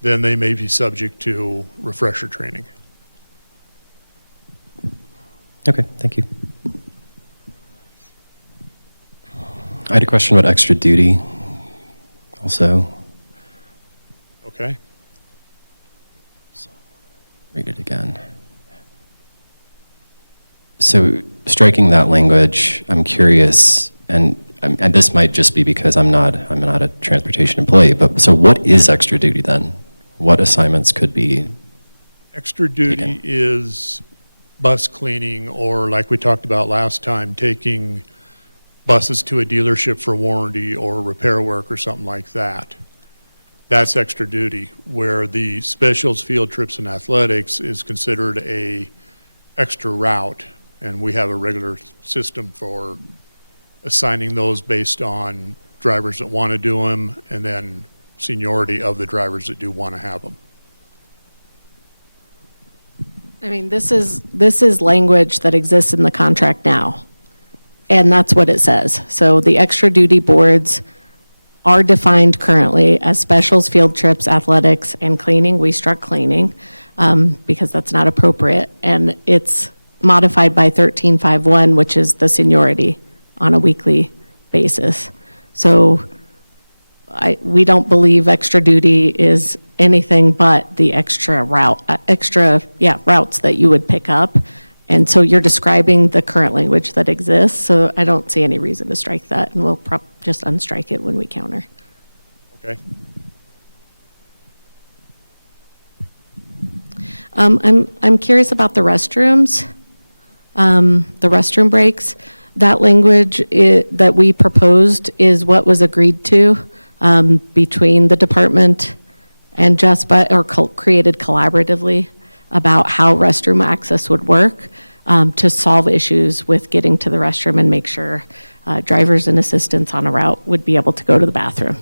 then they may be subject to refresher training. Okay, thank you. I had a question about extra duty also. Okay? Read it again. So striking that language, I'm curious, and this might just be because I'm not a transportation employee, but so what is extra duty then? What assignments could be? Extra duty Taken. is bus cleaning, or like we talked about last time, taking buses to a dealership for warranty or repair work or something like that. That's extra duty, where the specials, field trips, and athletics is considered a extra route, and we have a regular system for assigning those based on drivers that want to do them, and then seniority of the drivers that do want to have them. I mean, this is language that exists in the contract now, and that's what it says. So the extra duty boards are defined currently as specials, field trips, athletics, and cleaning. We struck cleaning because that's not appropriate, and it's modified by 1351, which is the seniority on a weekly basis. So we don't believe extra duty is anything but the extra routes that you would pick up. And so you're describing the current language that exists, so I don't see any reason to strike that, and we'll just unstrike it when we counter. Okay? I'm curious about the restrooms, the restroom breaks. That language that we proposed is what was agreed to between the department and JESPA, or created collaboratively about how restroom access would work to solve issues with getting to the restroom and make sure drivers and assistants on a route would be able to go to the bathroom.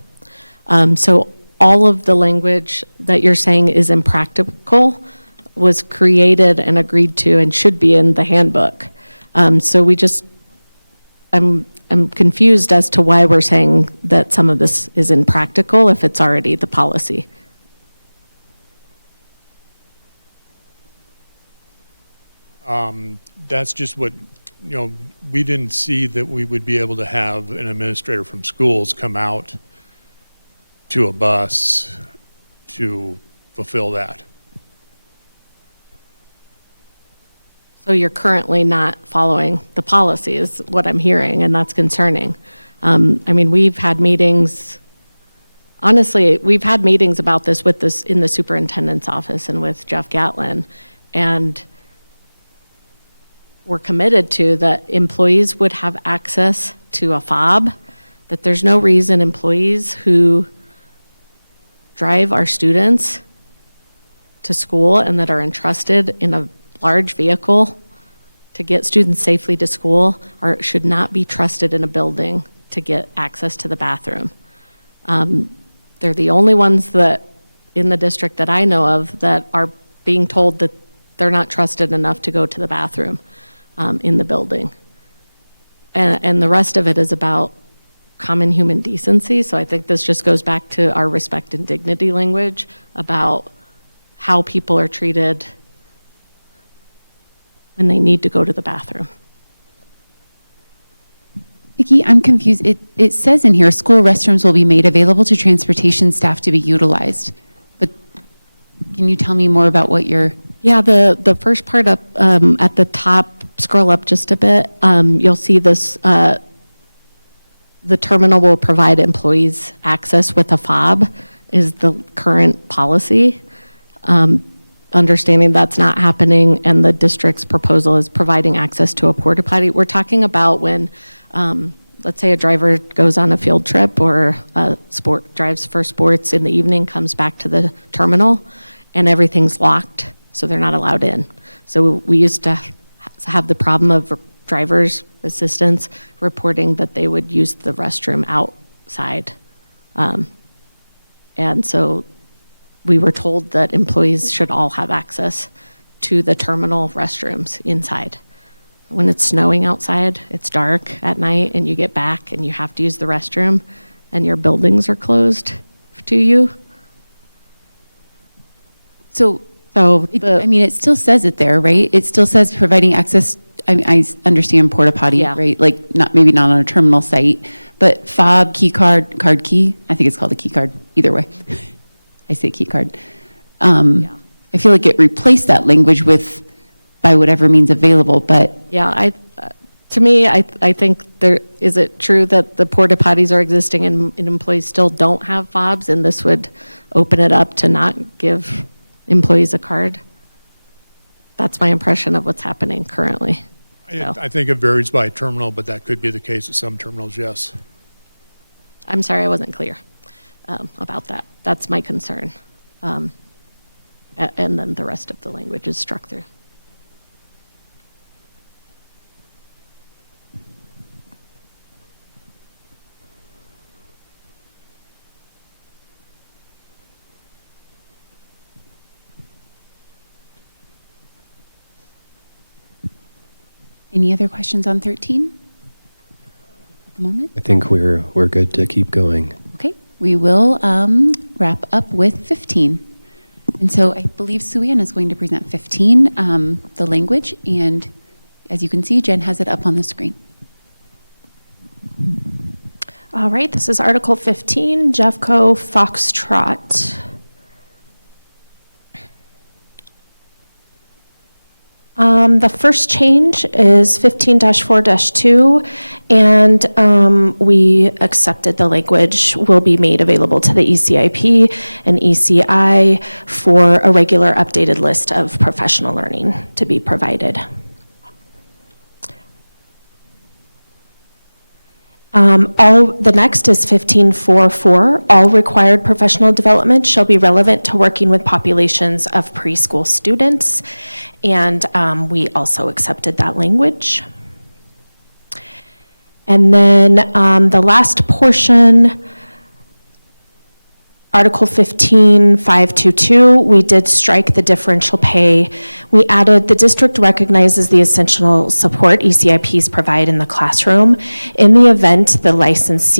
So all of the language that you're saying is impractical was created and agreed to and should be in the handbook. So I'm confused as to why we're saying that some of this is impractical if it's already the policy. That's just what, we didn't see that we would be able to have an administrator from schools come out to a bus to fulfill that. So you're currently not following the policy is what I'm hearing, and that's concerning. I mean, we've had meetings, honestly, we've had meetings about this in the superintendent's office and with Jeff Gatlin, and we're committed to that employees would have access to a fob, that there's no reason employees who drive our students to school and that are entrusted in a large vehicle to get students safely to school should not be trusted in a building to get access to the bathroom. They're the only ones that in the district that I know of that are being told that they're not trusted enough to go to the bathroom in the building. And the rest of it is about common human decency. So I think this just goes back to our respect and dignity language about how people are treated when they need to go to the bathroom. Vicki, I'm confused. It says in here, school restrooms will be made available to transportation staff to be utilized. But can you tell me more about what you're... Yeah, the first part up at the top, scroll up just a bit, you'll see this, the terminal will provide employees access with a fob is the current policy. Understanding that's not happening, and the district's proposal is providing access to a porta potty. We're talking about when, let's say a driver goes on a field trip or drives for sports in the evening, comes back to the terminal, and everything's locked, so they're not allowed in. So we used to have the problem of drivers, assistants, reporting that they would use the restroom outside. And so we were told that employees should all have access to the terminal restrooms inside. When it's snowing outside, it's dark at night, and you get back and you have to use the restroom, and your buildings are closed to you. I mean, it still says it there, right? It still says providing access I understand porta potty, Yeah. right? Like, maybe not on a terminal site, but fob, key card, card key, I think it's called a key card, either way. I say key card. Yeah. I feel like it replaced that language with by whatever means available, but Yeah, to me, I think is it true that the porta potties are existing and employees still don't have fobs, and this would open it up to not give employees a card? That's my impression of what's happening currently. So, I think it varies by terminal, but that could be the case at some terminals, yes. I'm sorry I wasn't clear about that. That's my concern. And then the rest of the language is struck through. any other questions on 13 at the moment? I think we're good to keep going. Okay, we will wrap up with 15. And so I believe Sue-Ann is going to present 15, the language, and as you can see, Jen has it up on the screen. All right, this is Article 15, Jeffco Foxtrot. The first change is 15-4-2, and we accepted the language will be made available to the ECIP and ECI for a regular updated list of professional learning to be provided. The next is 15-4-4. All required professional development shall be relevant to working with populations of preschool students. And we also accepted that language. And then the last portion, Article 15-522, we did strike the differential pay. We added the district recognizes the essential support ECIPs provide in the classroom. In the event the licensed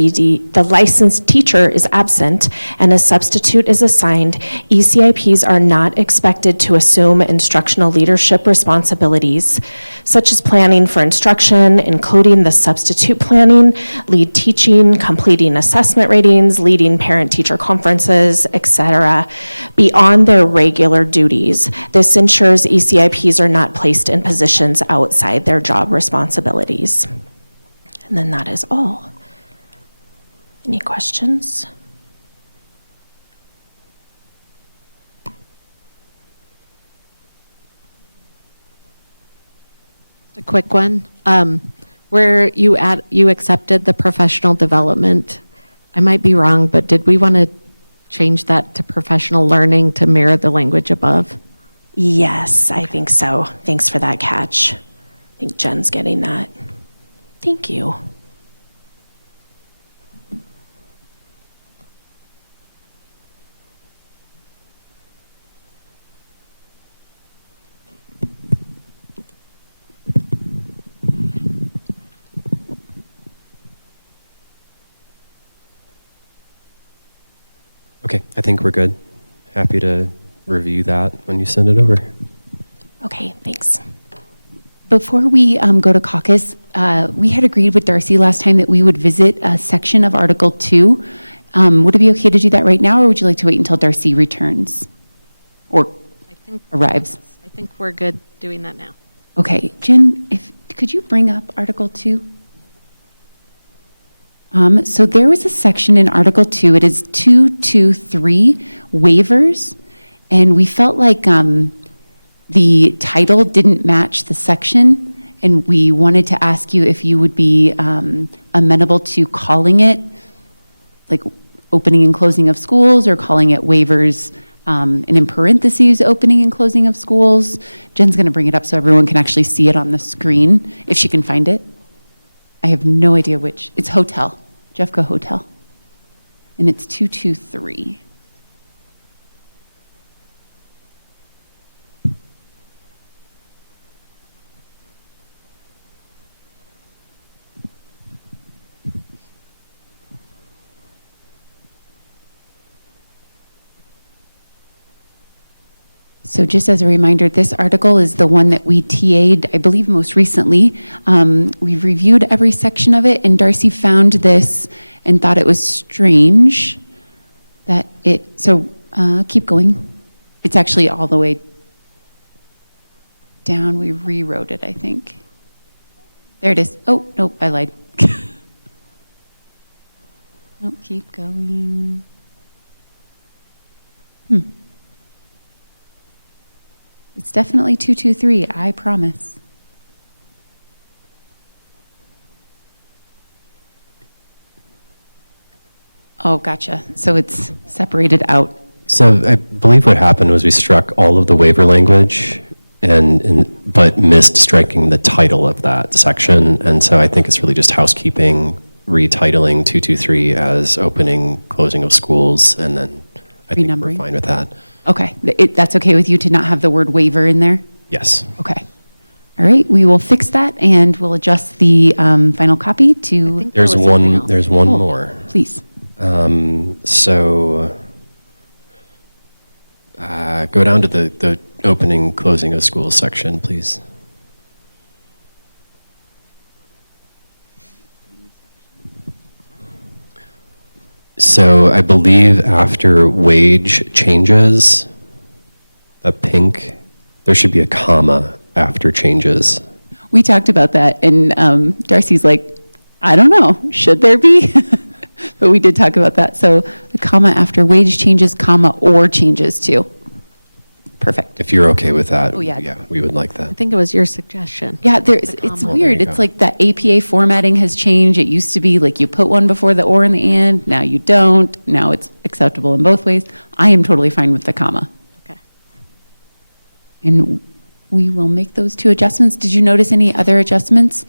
teacher is absent and a substitute is assigned, ECIPs are not expected to assume instructional leadership responsibilities, such as planning for instruction, including the substitute planning, lead teaching, completing assessment ratings, leading parent-teacher conferences, etc., beyond their regular duties. This ensures ECIPs are not placed in positions outside their job responsibilities. And then that is all. Any questions? A quick one. Where you accepted the professional development, I might be wrong, but did we want to change that to professional learning to mirror the language above? Yes, I think so. Thanks for that catch. I think Jen's getting that. Thank you. Okay, I think we're good. Happy to review that when you send it over. Okay, thanks. Before we go to caucus, we had agreed with Darcy last time that we would visit a section of Article 2. Would it be okay to do that right now, or would you like to wait until Darcy returns or arrives? I think we're good doing that now. Okay, Jen, could you bring up Article 2? So there was a section in Article 2, it is 223, waivers, and we felt like the title didn't match the section, and we wanted to ask you if you would be amenable to calling it, like opening and closing of schools, or calling it waivers, and in parentheses, opening and closing of schools. Jen's going to bring it up so everyone can actually see it on the screen, if she can find it. I have no idea which. It's hotel, Jeffco Hotel. And it's 223. So just as a reminder, this article is the one that we TA'd, I believe, most recently. We've reviewed every section of it, and Darcy found this and thought it was strange that keep going. It's actually all the way down. We rewrote it, I think. There it is. Oh, nope, I lied. Nope, keep going. It's definitely 223, I promise. Oh, gotcha. So it's separated out. So I believe what happened was we struck all of the waiver language but missed striking the title of that section. And so I think it's really just housekeeping, retitling 223 as opening, closing of schools, and then I think we're Renumbering. fine with that. Okay, that's okay with you to not have the word waiver in there? Yes. Okay. All right, we will fix that and we'll adjust the final copy to, There's one more. please. So go down to the opening, closing of schools section, please. So I believe after wage changes, a pink, there should be a comma after changes. We talked about that and Darcy's like, I don't know, should there be? But we did talk about that. So the comma after wage changes, comma, or changes too. Perfect. If you're okay with that, Oh, yeah. yeah, we would like I that. think it was your suggestion. Yeah, The it's comma. weird. There you It's go. like that APA formatting has changed. It used to be like you put one before the or and the and. Now you don't. Now it's acceptable in both ways. I am totally fine with the comma. Okay. And we will make those two adjustments. Did you notice any other adjustments?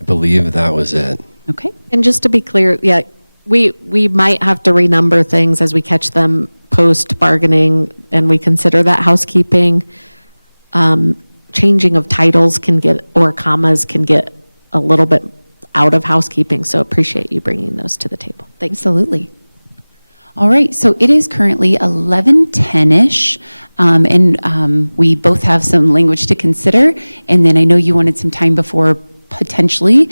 I believe that was it. Okay. And just to be clear, yeah, we might have to renumber things as we catch them post-bargaining, and we consider that housekeeping. Changing of titles or commas can get a little bit out of housekeeping, so appreciate you bringing those to the table. Thanks. Absolutely. All right, so it is currently 11:10-ish, and we both have some language to consider, and then I know you wanted some time before potentially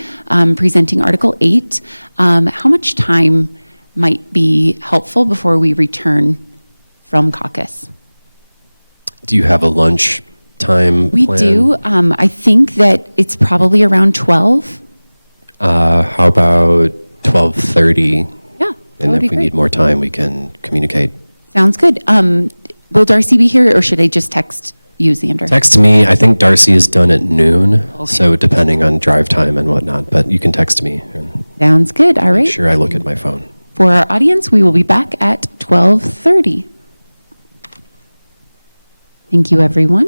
presenting Article 8. How much time might be helpful before we return from caucus? Do you have a lunch time We plan? do. I think that it's probably around 12. How about 12:30? Yeah, that And would if be we great. need more time, we can communicate. Sounds good. Will Darcy be here, or should I just text you, Xander? Text me. I think Darcy is done at noon, Okay. so depending on drive time and whatnot, but you can text me and Sounds good. All right. make sure I look at my phone. For our audience, we will be back at 12:30. Thank you, everyone.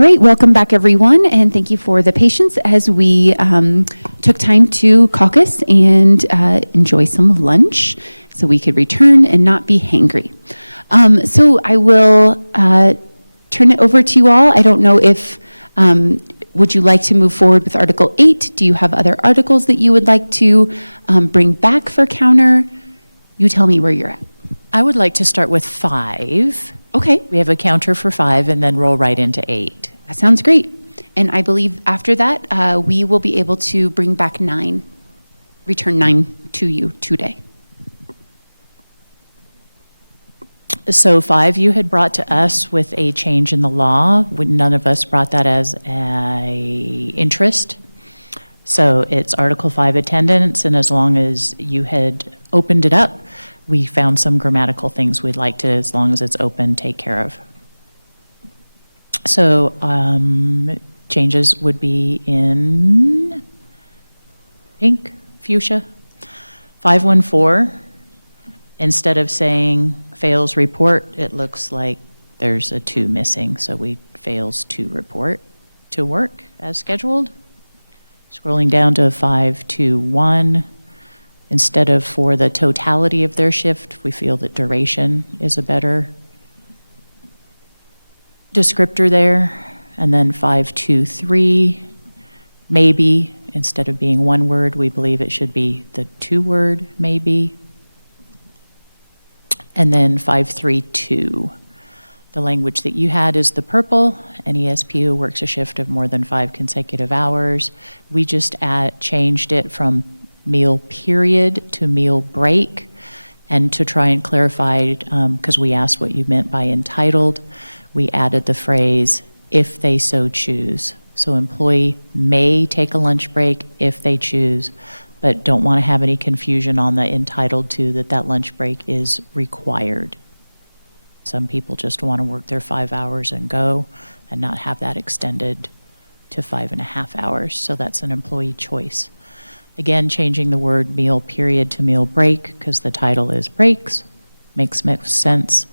All right, welcome back, everyone, and thank you for the patience as we took time to caucus and enjoy some lunch so we could return and not be hangry. So I will turn it over to you all. I don't know if, would you like to move forward with Article 8? Do you have other articles that you would like to bring back for counter? You tell me where you're at. I would like to start with 5. Okay. We have a counter for 5 and then roll right into 8. That sounds great. And I believe after that, we will be able to bring back 9, return 9 to you today. So 5 you had brought to us with a change in the law. None of us brought that as a interest. So it's Article 5 attendance, and as long as you had opened it up, we found some grammatical things we'd like to, as long as it's open, take care of. So changes would be in pink, fuchsia. 514, instead of saying fails report, it looks like there's a 2 missing, so we fails to report to work as scheduled. Scrolling down to 521, instead of for the totality of their shift, we feel that duration is a better descriptor there. And then 523, maybe, instead of being 1 word, we believe it should be the 2-word maybe. And then 532, the language that you had is the purple. An ESP who works a shift of more than 5 consecutive hours. We just changed it from meal period to meal break, and to try and clarify, because we asked what you meant by entitled, we added the phrase, if they so choose. So employee may take a lunch break if they choose, but don't want to have any confusion on the entitled to, that lunch break is required. Some people just want to work their 5 hours and go and not have that extended to 5.5 hours. So that's an employee choice. Again, changing the word meal period to meal break because the title is breaks, makes sense.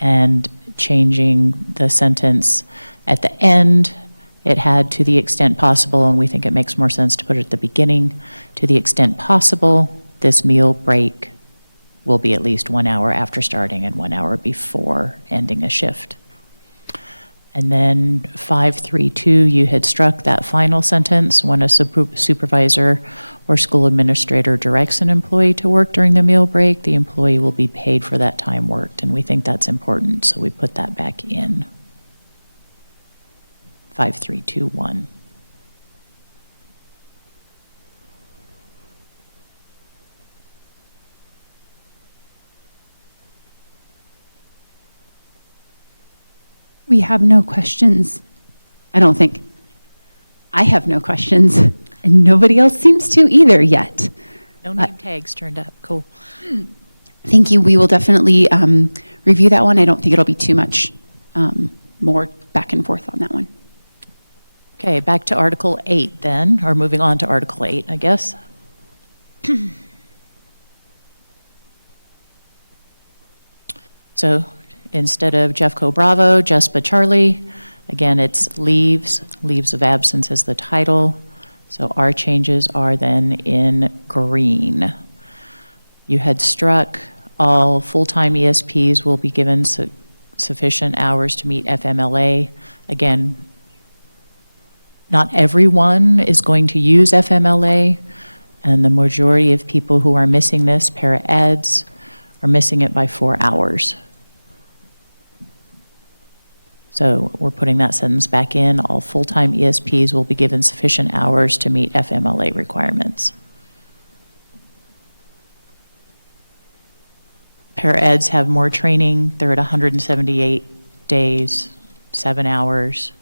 And changing the sentence at the end, it had to the extent possible, and we think it makes more sense to put it at the beginning. To the extent possible, this meal break will be at least 1 hour after starting and 1 hour before ending a shift. And then 532, you had struck that final sentence, when a supervisor or school administrator directs an employee to work during the meal break, the employee will be paid for that time worked, and we think that's important, so we put that back in. 5321. We have no questions, I don't think. I have no questions, and nobody else seems to either yet. No name tags turned up, cool. Thank you. We will definitely review that one. I don't think it'll be too much more back and forth on that one. Okay, back to Article 8 then, or moving on to Article 8, I guess. So instead of Jeffco Bravo, Jespa Charlie, again, it's leaves of absence is the title. So our changes are then in green. You had struck all full-time ESPs will be given sufficient hours to meet FMLA. Again, not everyone is going to use FMLA, and the majority of people who are missing this, para-eds, are missing it by 4 hours. So we're putting that sentence back in. All full-time ESPs will be given sufficient hours to meet FMLA requirements. Para-eds have more training. They're at 178 days, 7 hours,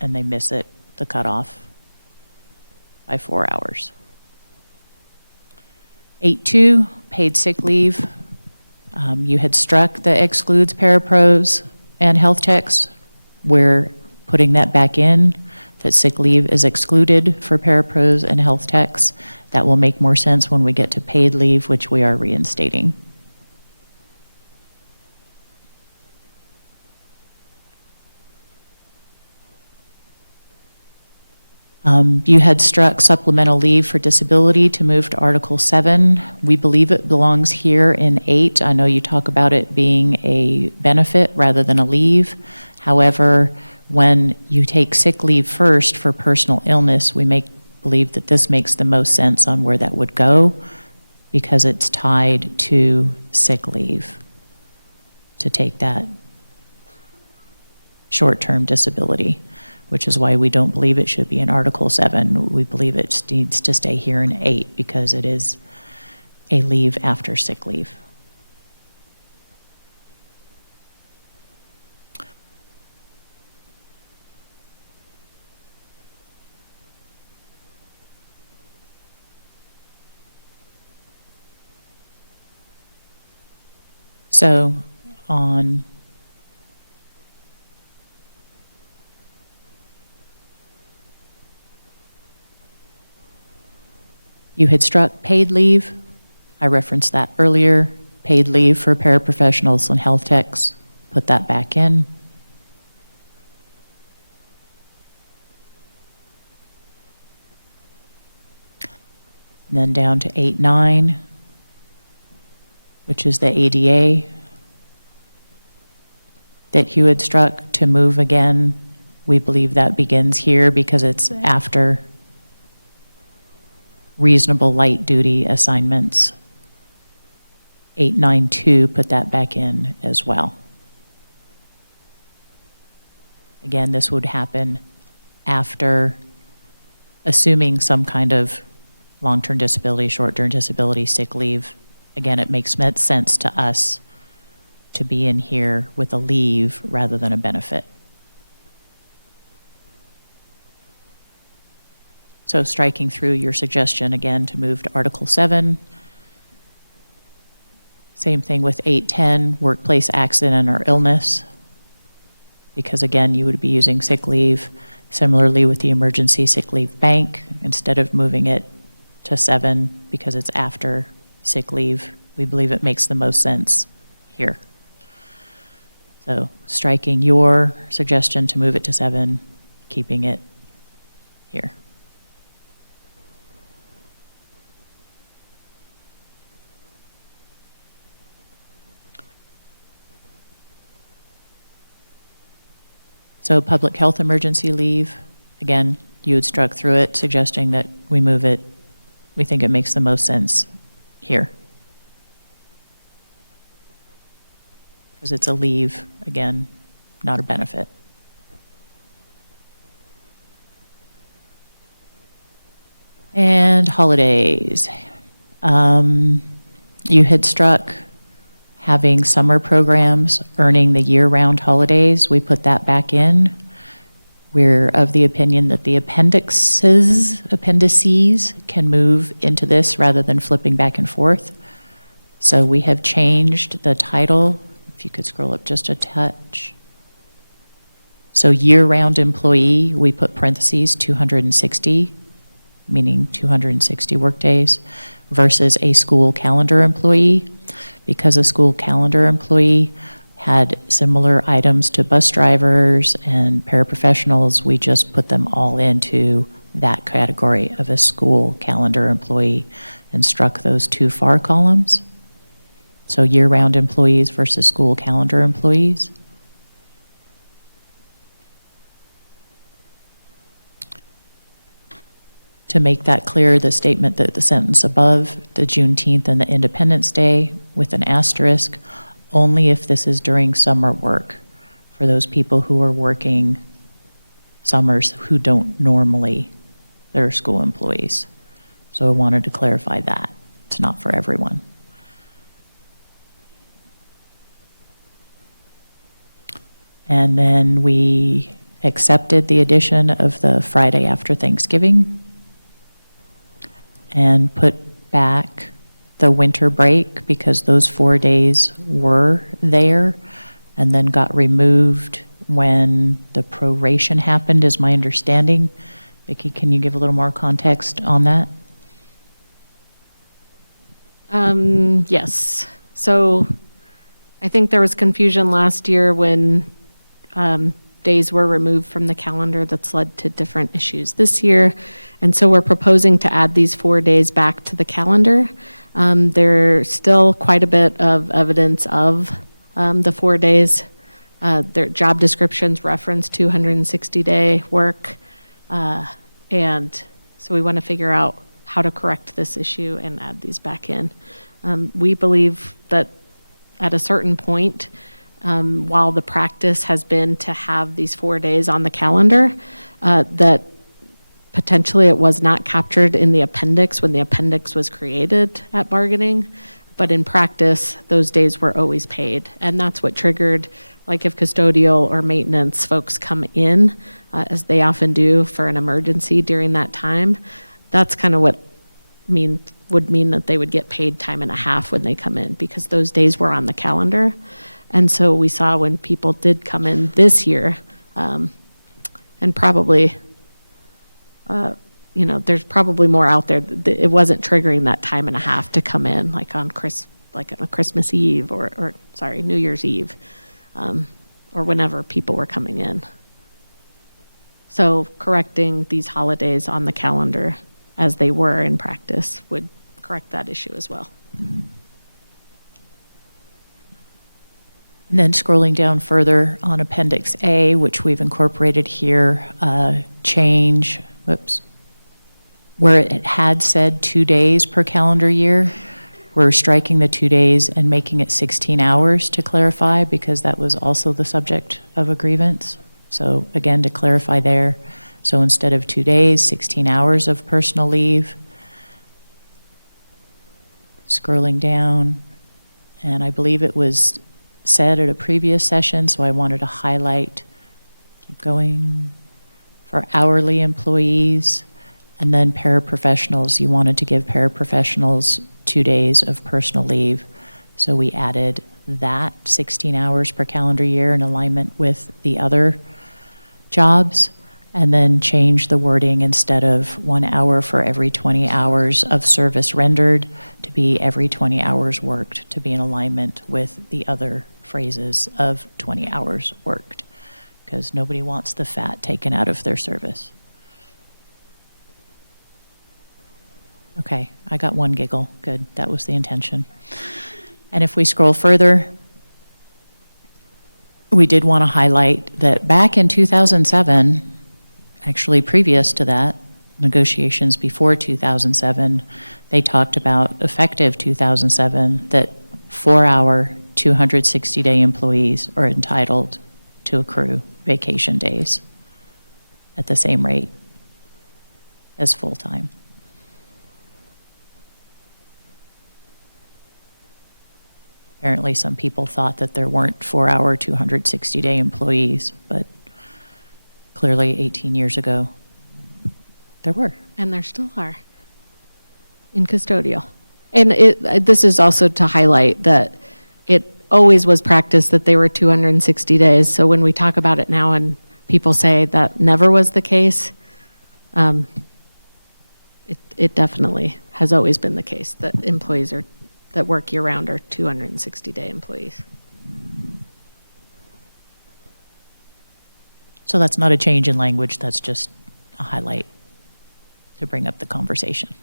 and they miss it, the cutoff, by 4 hours. 8.2, paid sick leave. You had struck the excludes parapros and health techs. We're putting that back in, that sick leave is excluded for parapros and health techs. That will make more sense when we get to paid leave, which we are reinstating. You had struck supplemental leave for disability to move to Article 7. We believe it belongs here in 8. I know you talk about it being a benefit rather than a leave. However, when you take sick leave first for personal illness, we believe that this makes the most sense on where that would go because it's tied to sick leave to take that short-term disability, which is why we don't believe it should be in Article 7. We believe it needs to stay here in 8 because it is a leave after sick leave. So on you had struck paid leave. I referenced that earlier. Paid leave for paraprofessionals and health techs. Put that back in. And then down to 8-9, which is the ADA that you had struck to move again. We believe that begins here because it's after reasonable light duty assignments. 892, put that back in as well. Again, this would happen after assuming some kind of long-term disability, short-term disability, sick leave. Again, it makes sense to us to be in here with a leave rather than a benefit. So striking through your suggestion again to move to Article 7. Same thing with 810, workplace accident or illness, because again, you would be using sick leave. Similarly with the emergency sick leave bank, instead of moving it to 7 because it's after sick leave, we believe it makes the most sense here. So striking your suggestion to move it to 7, keeping it here. So public health emergency leave, again, you had struck through it, suggesting that we move it. We think it makes the most sense here. Because it's a leave, again, not a benefit. And holidays. You had struck having summer programs, earning the year-round holidays. We put that back in. We're of the opinion that the appendices can move into this rather than flipping back and forth. So we have changed the title. If you could scroll up just a touch. So year-round employee, we put parentheses 260, meaning 260 workdays, versus a school calendar employee. Because a school calendar employee had similar items to bus drivers and paraprofessionals, we just put them all into that category of a school calendar employee and struck those two FAR columns. So year-round employees versus school calendar employees. To make that clear, the statement that the sentence above, the Juneteenth and the Independence Day with an asterisk, only if this is during summer work for those people who are working summers who don't normally, they're school employees. So I wanted to clarify that. It's not for everyone. And then we accepted the addition of the Friday after Thanksgiving and put back the winter break because those 4 days were there and then got removed when the proration happened, is my understanding. Vicki, can you give a little more context on that? Yes. So I think there was confusion last year when days were removed from the calendar that's led to different issues this year. And so we're proposing to add these 4 days back to the calendar. There's still quite a bit of evidence of the 4 days. Their job descriptions reference 260-day work. And so we want to figure out how to correct this issue and add these back in. We believe that at a certain point, while the practice has been to have these 4 days on the calendar, that potentially it was not captured in the appendix when the appendix was created at bargaining, but in practice, those days were always paid. And that's what triggered, like if custodial or maintenance folks come in, as they often do for an emergency during that time, that's kind of what would mean that they would get paid time and a half when they come in, because those days were on the calendar. And so we saw when people did come in this year, and probably, there's probably more out there. It wasn't triggering that time and a half to come in, like on Christmas Eve or New Year's Eve, or whenever people were coming in. So correcting these holidays on the calendar as they were in practice would correct that issue as well. And then scrolling down further on Appendix A, which we've incorporated here, change, where it had said 2 days per calendar year, we're striking the 2 days and making it 16 hours to clarify, because that was also the subject of a grievance. So again, to clarify there, so instead of 2 days, 16 hours of personal leave. Scrolling down, and I believe it was said at a previous session, so I wanted to highlight, keep going, for hourly employees, and then paraprofessionals, you wanted to give paraprofessionals 2 days of personal leave. So we added that 16 hours per calendar year in alignment with the other jobs, and then change the wording instead of 1 hour for every 20 hours of service rendered to be every 20 hours worked, to be in alignment with the other phrases of 20 hours worked, because nobody wants the fat taken out of their service. Okay, I got one giggle. Good, that was the intention. And if we scroll further, we did want to highlight that back in 2007, actually previous to that, negotiations before 2007, they talked about effective 2007 that 4-hour, 260-day employees are entitled to accrue vacation days at the same rate as full-time. Apparently, some people thought that there weren't 4-hour, 260-day employees, but clearly 18 years ago, there were. And there still are in custodial. And this is also to highlight that it always was practiced that they were 260 days. So when we talk about it now and people say that never was the case, it definitely has always been the case that employees that work year-round are 260-day employees. So that's not a change in language, that's just a highlight to bring up the conversation.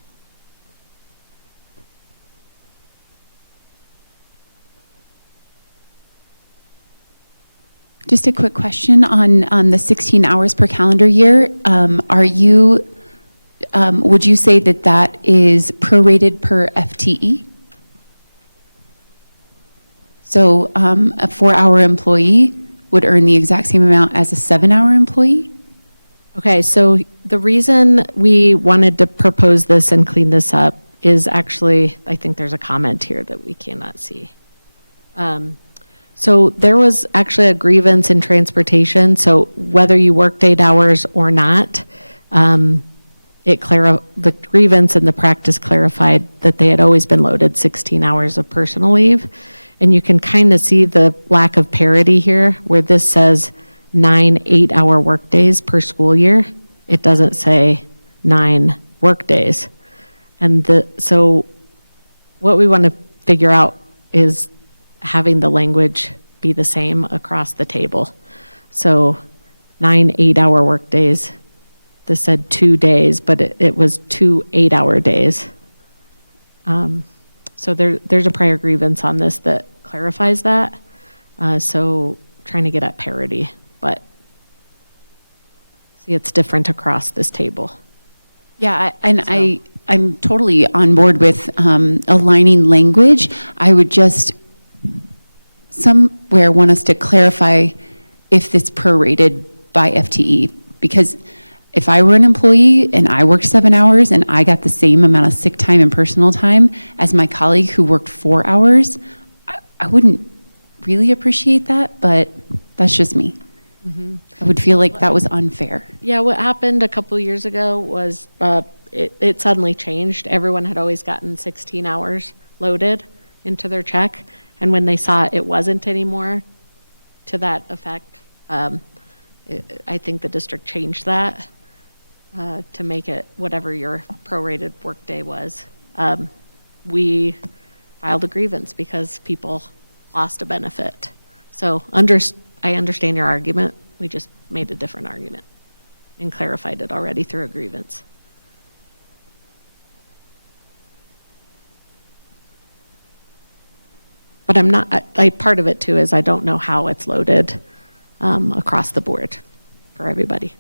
Just a quick question on the 16 hours per calendar year. Would you say that that is prorated per FTE? So a 4-hour employee would earn the exact same amount as a 7-hour employee? Okay, so the reason we wanted to propose this and clean this up is actually, I think there's a comment here that we cannot see. So there was actually a grievance in transportation, so whether you worked 8 hours or not, the grievance and the practice clarified that they had always been loaded 16 hours of personal leave. And you can kind of see the lack of parity here, where this says 9 8-hour workdays per school year. It doesn't say 9 workdays. And so what we want to figure out is having the language be the same across the table. So 9 8-hour workdays. This said 2 days, but it was 2 8-hour days. So there's a prior grievance on this that clarifies that. So trying to get at parity, but see, it's different across this table. Yeah, I'm totally on board with aligning language. I would just somewhere want us to clarify if it's prorated by FTE, because if I were an employee and I worked 7 hours and I got the same amount of sick time and personal time as my colleague who worked 4 hours, I wouldn't really appreciate that, but that's just me. I would feel like that was unfair. Yeah, what happened a couple years ago was it suddenly changed. Everyone had always gotten 16 hours loaded into their check, and when they saw it wasn't anymore to that effect, I think the district changed that to make it whatever your prorated workday was. We filed a grievance because people lost a benefit. So I understand your argument. We just made a different argument and clarified it already through a grievance. But I'm not, part of it too is I don't know how it's loaded across the board for everybody.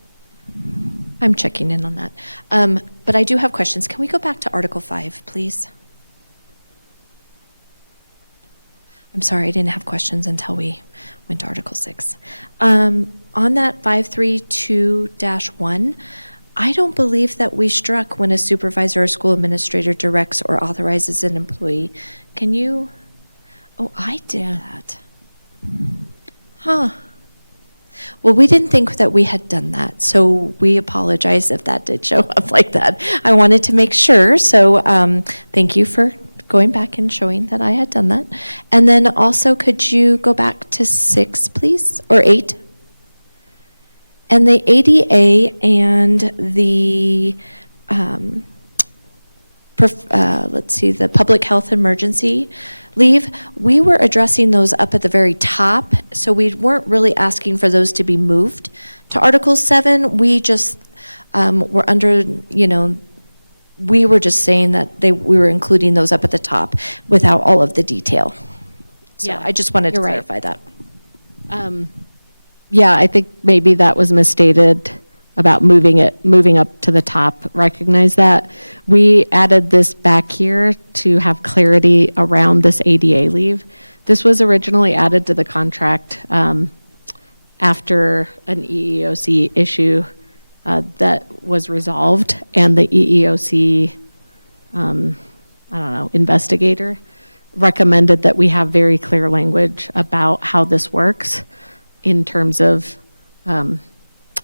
I'm checking in on that. But I do have questions. Can we go back to Article 5, please? I'm sorry, I didn't have questions until we went to Article 6. On that 532-1, I don't believe that we struck when a supervisor or school administrator directs or authorizes an employee. Can you? Oh, I did that. Huh. Well, we didn't think that we had done that, so we apologize if that did show up like that. I wanted to make sure, so thank you for going back and showing that I had done that. And then also, could you go back to 6, please, or 8? And the ADA and the, let's see, the public health emergency leave, we were addressing those up at the very top, so we weren't really asking for those to be moved to Article 7. We just were under, we were just saying that we were including those up at the top without all of the detail. So Yeah, I just wanted to you're right. clarify that. Yeah, I think maybe that was misstated about moving up to the top. Recognize that. We added this back here to have clarity around this ADA leave. This was originally added to the contract after an EEOC issue that was resolved, and the EEOC, investigator recommended that we have very clear language about how this works in terms of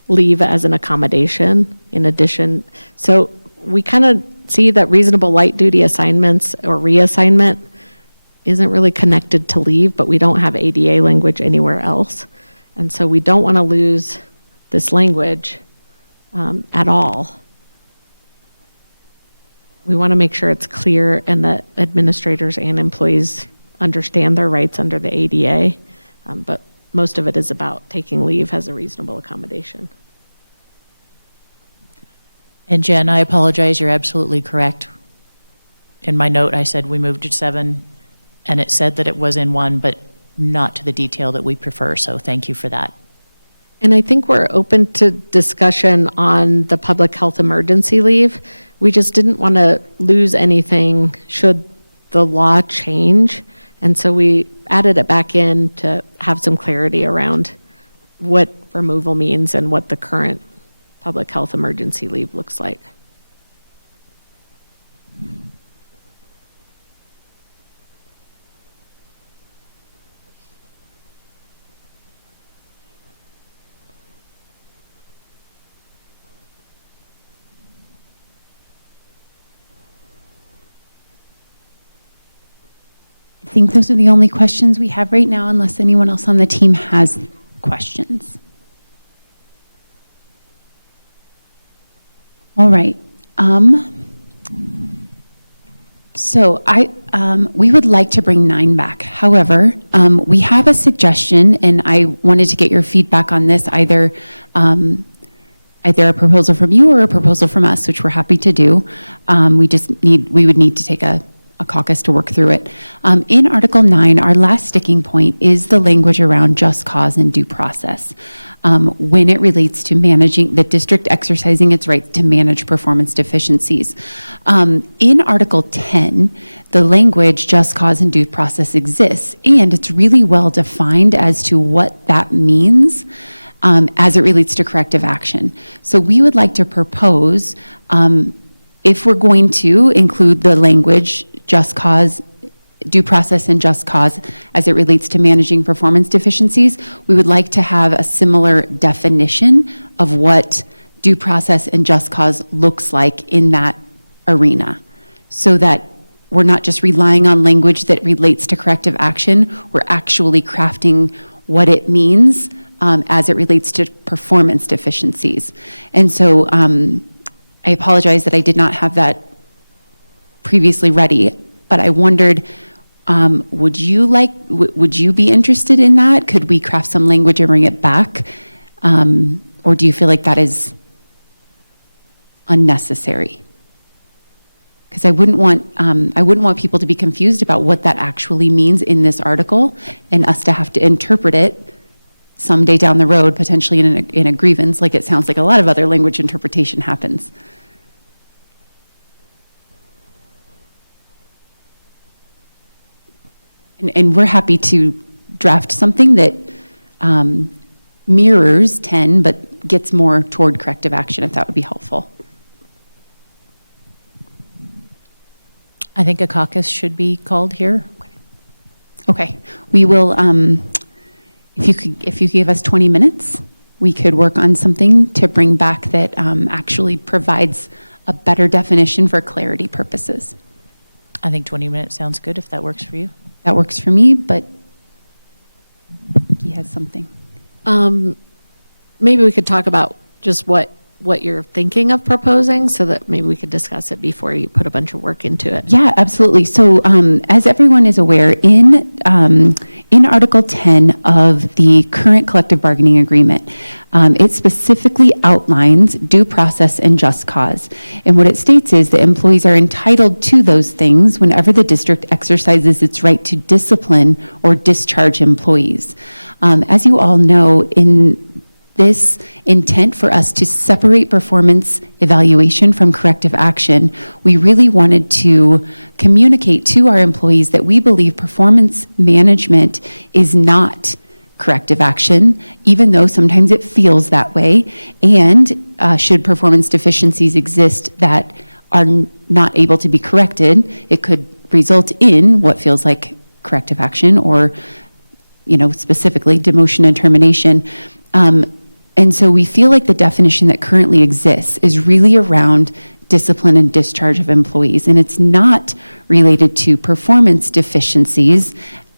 leave as an accommodation in addition. So we kind of see that reasonable light duty assignments or reassignment isn't really connected to leave, but we don't have ADA language anywhere else. And so we don't want to lose this language at all. We want to make sure it's clear and that administrators and employees understand their rights under the ADA, but most of it is about taking leave as a reasonable accommodation. And Jen, I apologize, you're absolutely correct. In my note, I said we moved to 7, and it said that it was in 1, but not to the detail that we prefer, so thank you for that. And I think we're open to discussion on the public health emergency leave. We just didn't want to lose anything should the law change. And so we added it back in to have some clarity around what removal means and what the current public health emergency leave looks like. I think those are the only questions we have right now, unless anyone else on the team has questions. All right. So we would like to bring 9 back. However, we have a suggestion, and I wanted to get your feedback on this, either a proposal from you or a proposal from us, which we're happy to do. We would need to take a caucus to work through it. In Article 9, our last sticking point is the language around just cause and due process. When it relates to managing, the district exercising its rights to manage performance deficiencies. In Article 10, the language just cause and due process exists, and it's really well defined as to what that means as it relates to corrective action. So we would like to propose, if we're going to include the language just cause, due process and just cause as it relates to managing performance deficiencies, we would like to have a similar definition of what due process and just cause looks like in that arena, so that we're not just relying on language that relates to corrective action, we're actually crafting what it means as it relates to performance deficiencies. And so I apologize that I did not have that previously ready, but I wondered, would you be interested in that? Could we craft some language and bring it back? Or do you feel like that is unnecessary? Because I wouldn't want people to be confused about what that actually means in this article, and us to have to interpret it someday down the road, potentially in a grievance, like it sounds like a lot of other language interpretation happens. And we're happy to draft something that mirrors 10, but gets more toward corrective action, if that would be helpful. I think a caucus should be called here. Okay, we will, if you could give us 20 minutes, we could work on something to bring back that actually provides a better definition for clarity purposes. I think 20 minutes sounds good if that works for you. That works for me, but he has something. Maybe we could talk about just what you're thinking of proposing, so that maybe we could discuss it before you put a bunch of work into it. Yeah, absolutely. So as everyone is aware, in Article 10 of the current collective bargaining agreement, it specifically outlines due process and just cause. And what it states is that employees are entitled to those things whenever the district exercises its right to discipline or discharge employees. As you all know, in this intent for us to separate performance evaluation from corrective action, we really wanted to communicate to our employees that we believe performance management is not corrective action, even though sometimes it feels that way, and should performance deficiencies exist that are not able to be corrected, it could result in what feels like corrective action, or specifically demotion and termination. And so we feel like the definition that currently exists is really around discipline and discharge of employees, and it's not related to performance deficiencies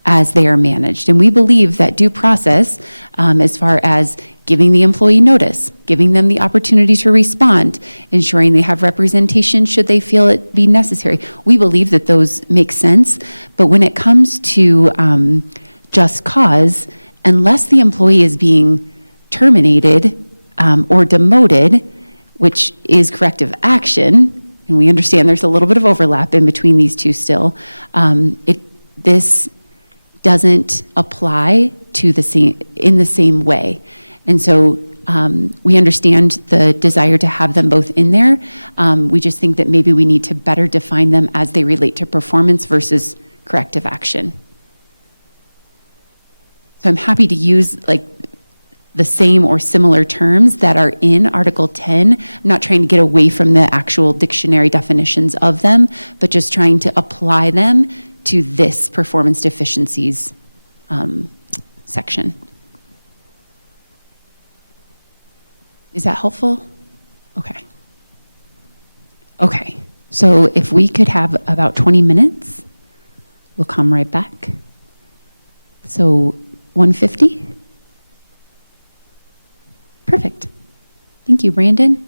as they are managed. And we believe that due process, as far as giving the employee notice, giving them the opportunity to respond, ensuring they have representation should they feel it be necessary, we believe that those make sense. But when it comes to just cause, unless the employee is being terminated or demoted, which is corrective action, and we understand there's a little bit of overlap in between these two still, this doesn't apply to in the same way. And so we understand the desire to have them both in there. We just think that maybe we need to better define them as they relate to performance versus corrective action. So I'm happy to use the same or similar terms that are in Article 10. I'm not trying to get away from the actual dictionary definitions of them, but just trying to apply them to this performance deficiencies section. Is that helpful? Okay. Okay, so if we could have about 20 minutes, we'll come right back. So 1:50? Perfect. Thank you, Brandon.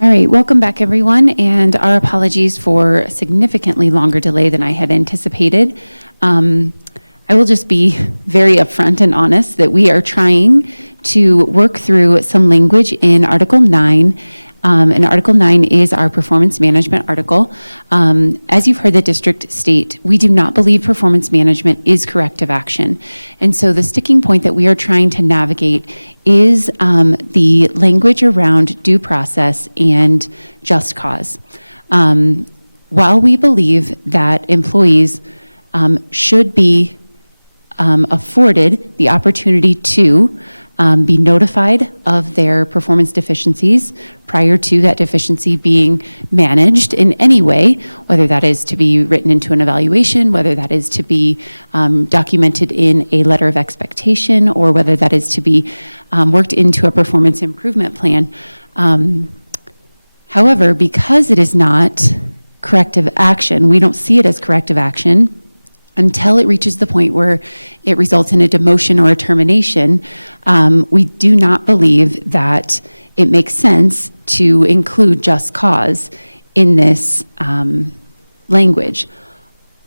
All right, welcome back, everyone, and our apologies for a significantly longer delay than I had anticipated. I will just be very upfront and honest that we are trying to work through some language in Article 9. And Article 9 is our performance management article. As you've heard the district state, we do not believe performance management is corrective action. And so the sticking point that we are trying to navigate is the language around due process and just cause. While we believe that employees should be afforded the opportunity to be notified of their performance deficiencies prior to that deficiency being managed in any way, whether that is to be written into an evaluation, whether that is to be documented in a letter of expectation, or whether that is to be worked into a performance improvement plan. However, because it is not corrective action, we don't see it as corrective action until it reaches the point where it results in a demotion or a termination. We do not believe that it makes sense to include just cause in this language.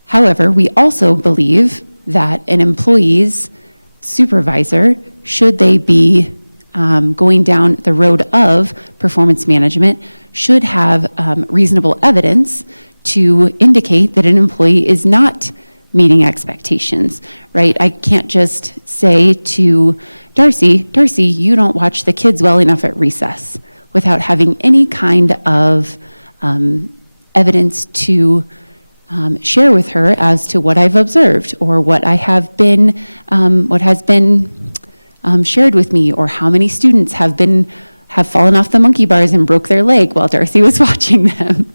However, we also believe that an employee's supervisor, should they be going down the road of performance management, should have reasonable evidence to indicate that an employee is not meeting expectations, right? I can't just say to Darcy, you don't watch the kids well enough at recess, without having any kind of evidence to share with her as to what I've observed, or what I have been, what has been shared with me, or how many students have fallen off the monkey bars and broke their leg while Darcy was watching them.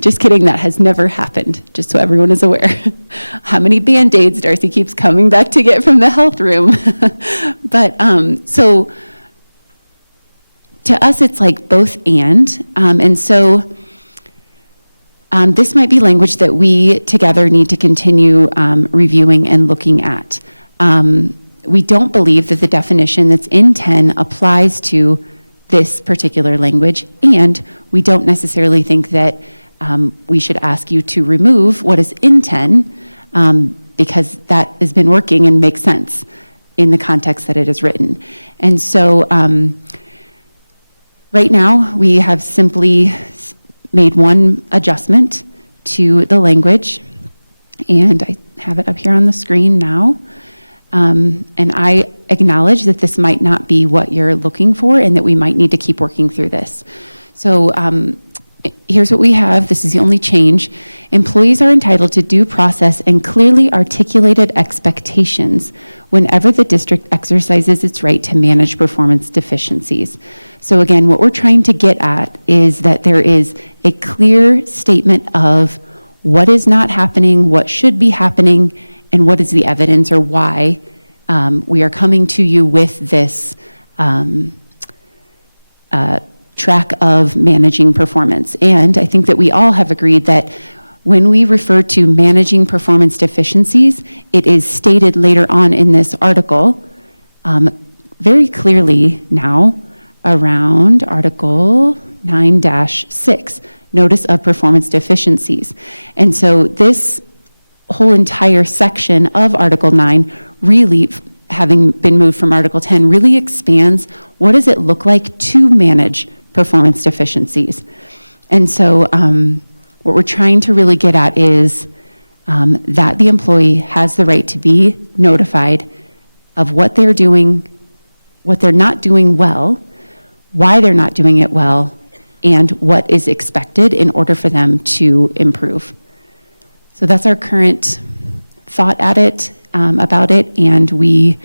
Just kidding, that has never happened, just so everyone is aware. How many Band-Aids Darcy keeps coming back to get from the health room. But so to us, it's like both and. And so this might be language that we together need to continue reviewing and looking at. We don't believe that the definition that's in 10 applies to this particular language, and we don't necessarily think that we should ask you to remove what is in 10 because that has been working and makes sense in the context that it is written. And so right now we have simply made one adjustment to the language, and I have it up here on the screen now. And I acknowledge that this might not be what you're looking for, and that we might need to keep working through this. So here's what we have. This is the only change. Employees are entitled to due process and clearly articulated expectations whenever the district exercises its right to manage performance deficiencies. So again, what we're trying to get at is that there is a clear statement of what is not happening, what should be happening, and what is the evidence, or why we are coming to you with this track of managing performance. And I think that we all have agreed that when we refer to managing performance deficiencies, it is stated later on in this article very clearly now around Article 9-6, Notice of Performance Deficiencies. And so this whole entire section of Article 9, really, having been moved from Article 10, really expands what does it look like to manage performance deficiencies. And so what we're trying to really get at is that the employee has the right to be notified of what they're doing, what they're not doing well, why they're not doing it well, and what is expected in order for them to improve. So that's our current thought at it, about it, and we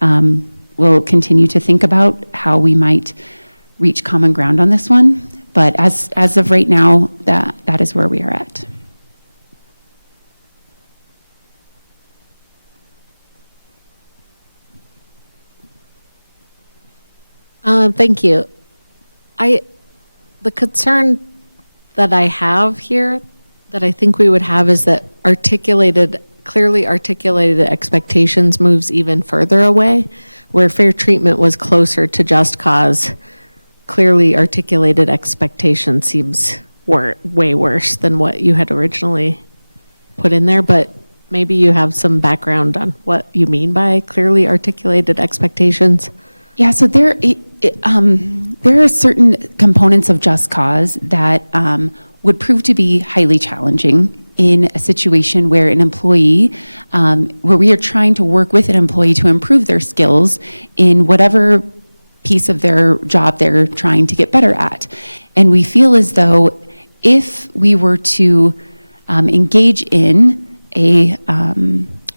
will continue to think about how we might reach common ground on this one. But as of right now, that is where we are at. Thank you. The concern that I have here, that I think we would have, is that clearly articulated expectations moves even further away, where fair treatment was closer to just cause clearly articulated expectation seems way worse than what you had originally put in there, but maybe you have some background on what you mean by clearly articulated expectations. Yeah, so there are certain components of just cause that would prove to be highly challenging in a situation where an employee, where we are trying to work with an employee to improve their skills in whatever piece of their job they're trying to get better at. And we feel as though if we were to engage in a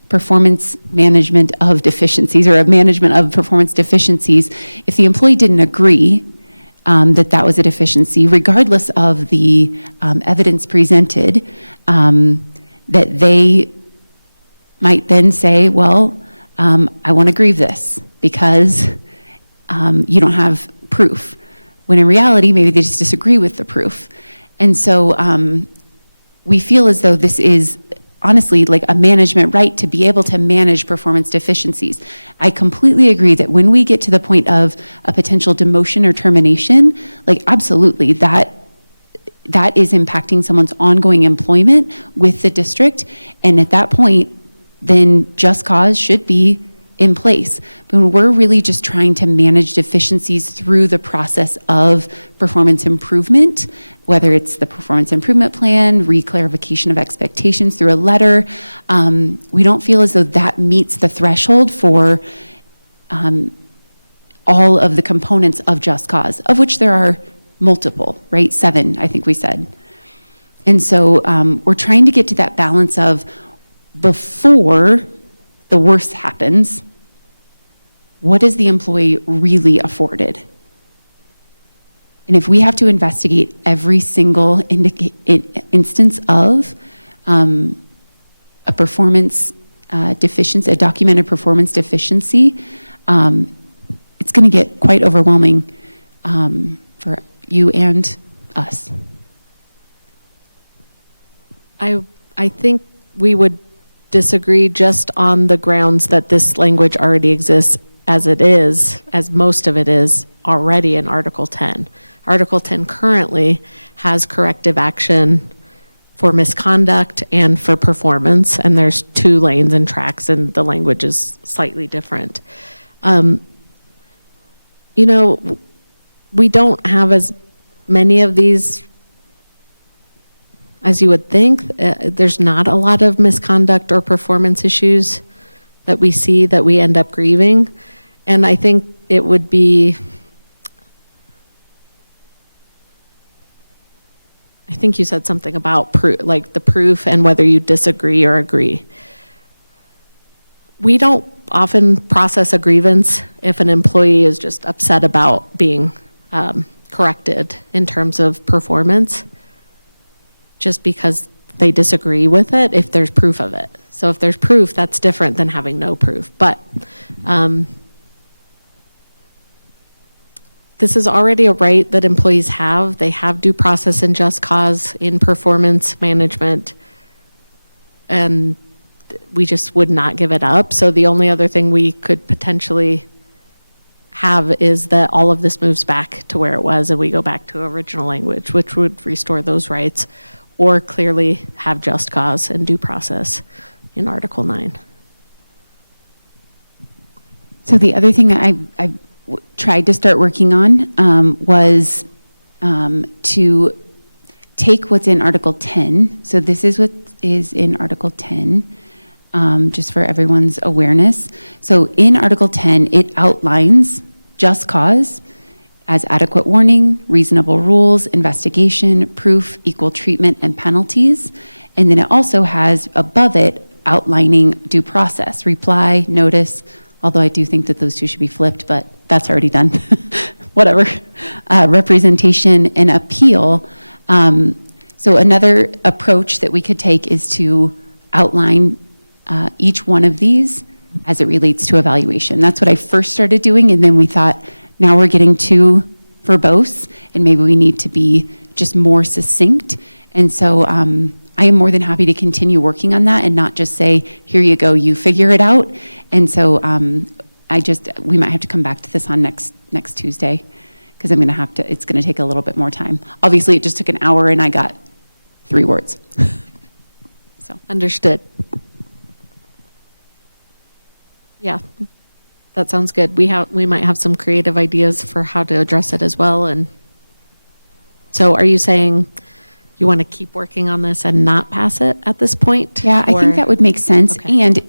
performance management of deficiencies or a management of performance deficiencies, if the employee didn't agree that that was a deficiency, regardless of the evidence presented, that they might then say, well, I want to grieve this because you don't have proof. When in reality, maybe they just disagree with the proof. And so we feel as though this is honestly like a management right to be able to manage performance deficiencies. I completely agree that when we get to the point of a potential demotion or termination, like absolutely that is impacting someone's ongoing employment with the district. And at that point, then just cause should be in place. But when we're really just trying to manage deficiencies through the process of performance improvement, whether it's the performance improvement plan, reclarification of expectations through a letter, we don't feel as though that meets the threshold for all of the components of just cause, of which there are multiple, right? 7, I think we said. And so we're trying to get to that balance of before the worst happens, what is the employee really afforded? And if we have to investigate every single instance of a performance deficiency, a documented performance deficiency, it's going to get quite overwhelming for you and us. I think we would disagree just on the grounds that this language already exists as most of it is already in Article 10. Article 10 currently has corrective action for misconduct and for performance, and there's 2 lanes and tracks, and the language is slightly different. We don't have as many of these as you would think. There's not a lot of misconduct or performance issues that we see that we end up grieving. And I think it would be, I think you said something about like the proof and whether you disagree or agree. We don't often process a grievance if an employee is just upset about being corrected in terms of performance, just because they disagree with it if there's proof of it. So if there's proof, that's different than having no proof. But this is already a right that employees have. They have due process and just cause in performance management, and we just would not give it up. So the only other thing we could potentially have is that all of this moves back to where it was and we go back to original language, which would restore those rights, or clearly have just cause and due process in Article 9. So the other thing I tried to start working on was to take what's in Article 10. So this is what is in Article 10, just for everyone's awareness. So in Article 10, it outlines just cause as adequate warning, reasonable rules, investigation, proof, equal treatment, and penalties. And then it also has above it outlining due process, reply, notice, although I do think that those 2 should be flipped, but that's already done. Whatever. Representation and appeal. So another approach that we could take is to outline each one of these as it relates to evaluation. That's what I first started doing, and then we thought, now we're getting too verbose, and maybe we need to be just more succinct. And so I am more than happy to continue working on that and not just say, here you go, you figure it out. And so we might have to come back to this on next Tuesday, because I'm going to have to, it's going to take a little bit more time. Obviously, it just took an hour and I got 3 words. So. Understood. Yeah, that sounds good. We might have some creative ideas for how to address it as well. And so are you saying you want to keep working on this and not pass it at this point? Yeah, I think that would make sense. Okay. And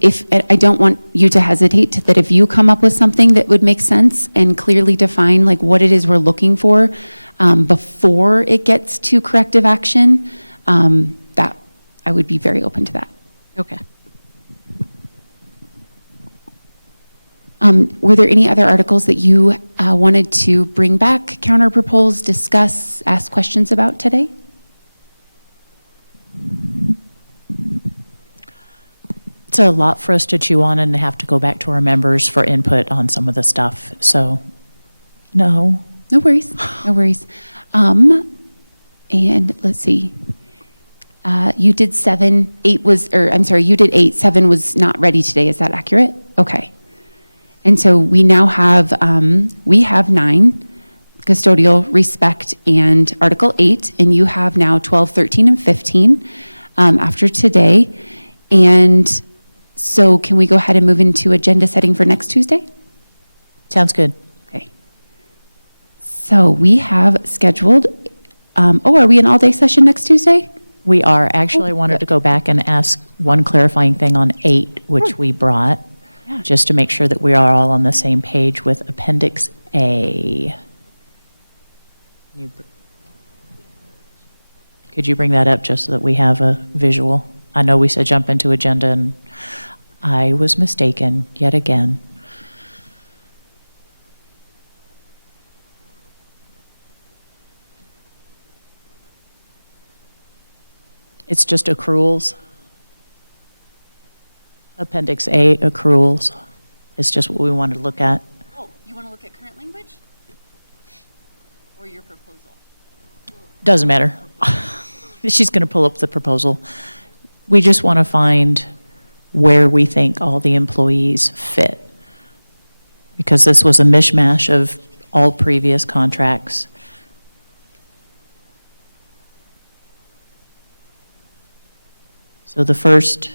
I don't want you to hesitate that if you come up with something that would make sense and clearly define like what it is we're looking for before it gets to corrective action, that I would be very open to that. Okay. Were there any other articles that you wanted to bring back, counter propose, discuss, ask questions about today? It's a lot for us to chew on and have to go back to our members for input on some of the stuff. So, no. No worries, no worries. And let's see. You did 7, 8 was, or I'm sorry, you did 8, 7 was not ready today. Is that accurate? Okay. And so we now have, we have 9, custodial, respect, and Article 8, and you have now 12, 13, and 15 after today. And so can we go ahead and move into agenda setting for next Tuesday? Sounds good. Okay. So we have scheduled, are we an all-day session next Tuesday? We are. Actually, I wanted to go back and ask one clarifying thing on 8, which we brought, just to make sure that we are all on the same page with Appendix A. Could you bring that up just so that we have a visual? I know we said jump into agenda, and I was mistaken yet again. It's just accruals. Appendix A, accruals. It's just what we wanted to look at. Oh, you want to look at current language? Or your proposal? Doesn't matter. She's going to pull up the proposal. We just want to find where we think all the employees fit. Because this was a mishmash of all previous contracts. So the first,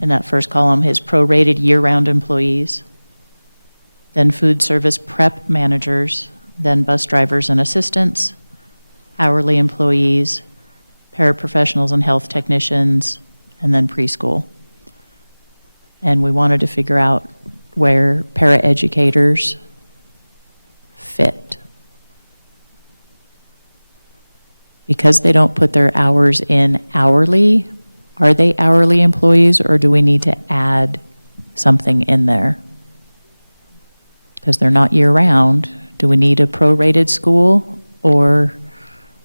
in that first column, is prorated year-round employees, then food service prep managers, then bus drivers and assistants, hourly employees, paraprofessionals and health technicians, and then preschool. And we wanted to figure out where paraeducators fit. Because they don't put their hours in hourly, are they hourly employees, or do we need to add something in there? Because they're not year-round. Do we need a prorated school, or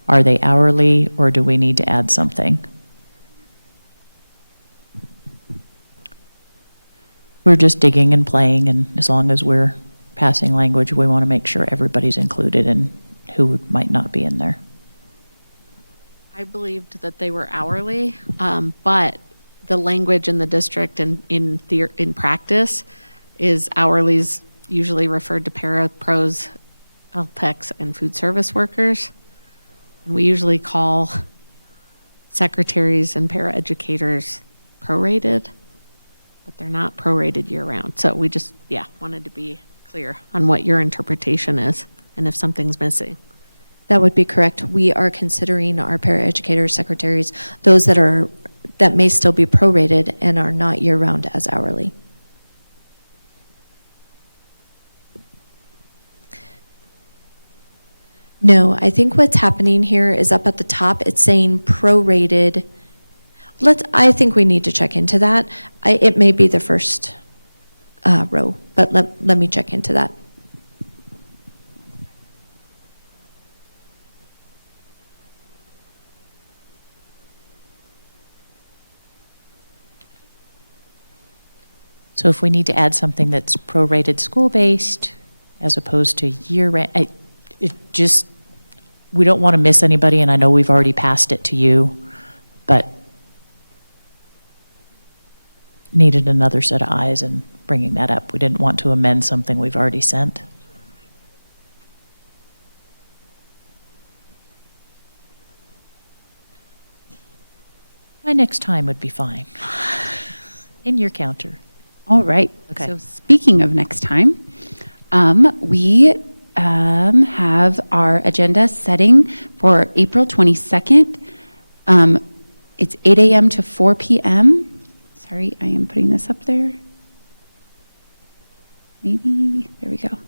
are they hourly, or do we need to add something? We're just digging and playing, and as long as we're passing language, we want to make sure everybody's included and who might not be in there. I believed that they were hourly, but the language in the district and in practice is hourly's usually referred to para, pros, LPECs, and food service workers. And we usually call secretaries and paraeducators prorated, but they're not prorated year-round. So we just, wanted to be clear on what your interpretation is and if something's missing. That would be correct. We are considering our paraeducators, secretaries, those that may still be prorated and are not year-round as hourly. No, I think what's happening here is up at the top, it's saying prorated. I think we need to check into that. It may be the first row, but let me check into that. So if we need to add something that's prorated school-based as opposed to year-round, we don't want to miss anybody, and I know we've already passed it to you, but needed another set of eyes in bringing that up. We didn't want to amend something we've already sent. By next time would be fine. In your counter. All right. Okay. So speaking of next time, we have our agenda setting for April 22nd. It's 8 a.m. to 4 p.m. Sorry, I am putting this up there. Maybe, there we go.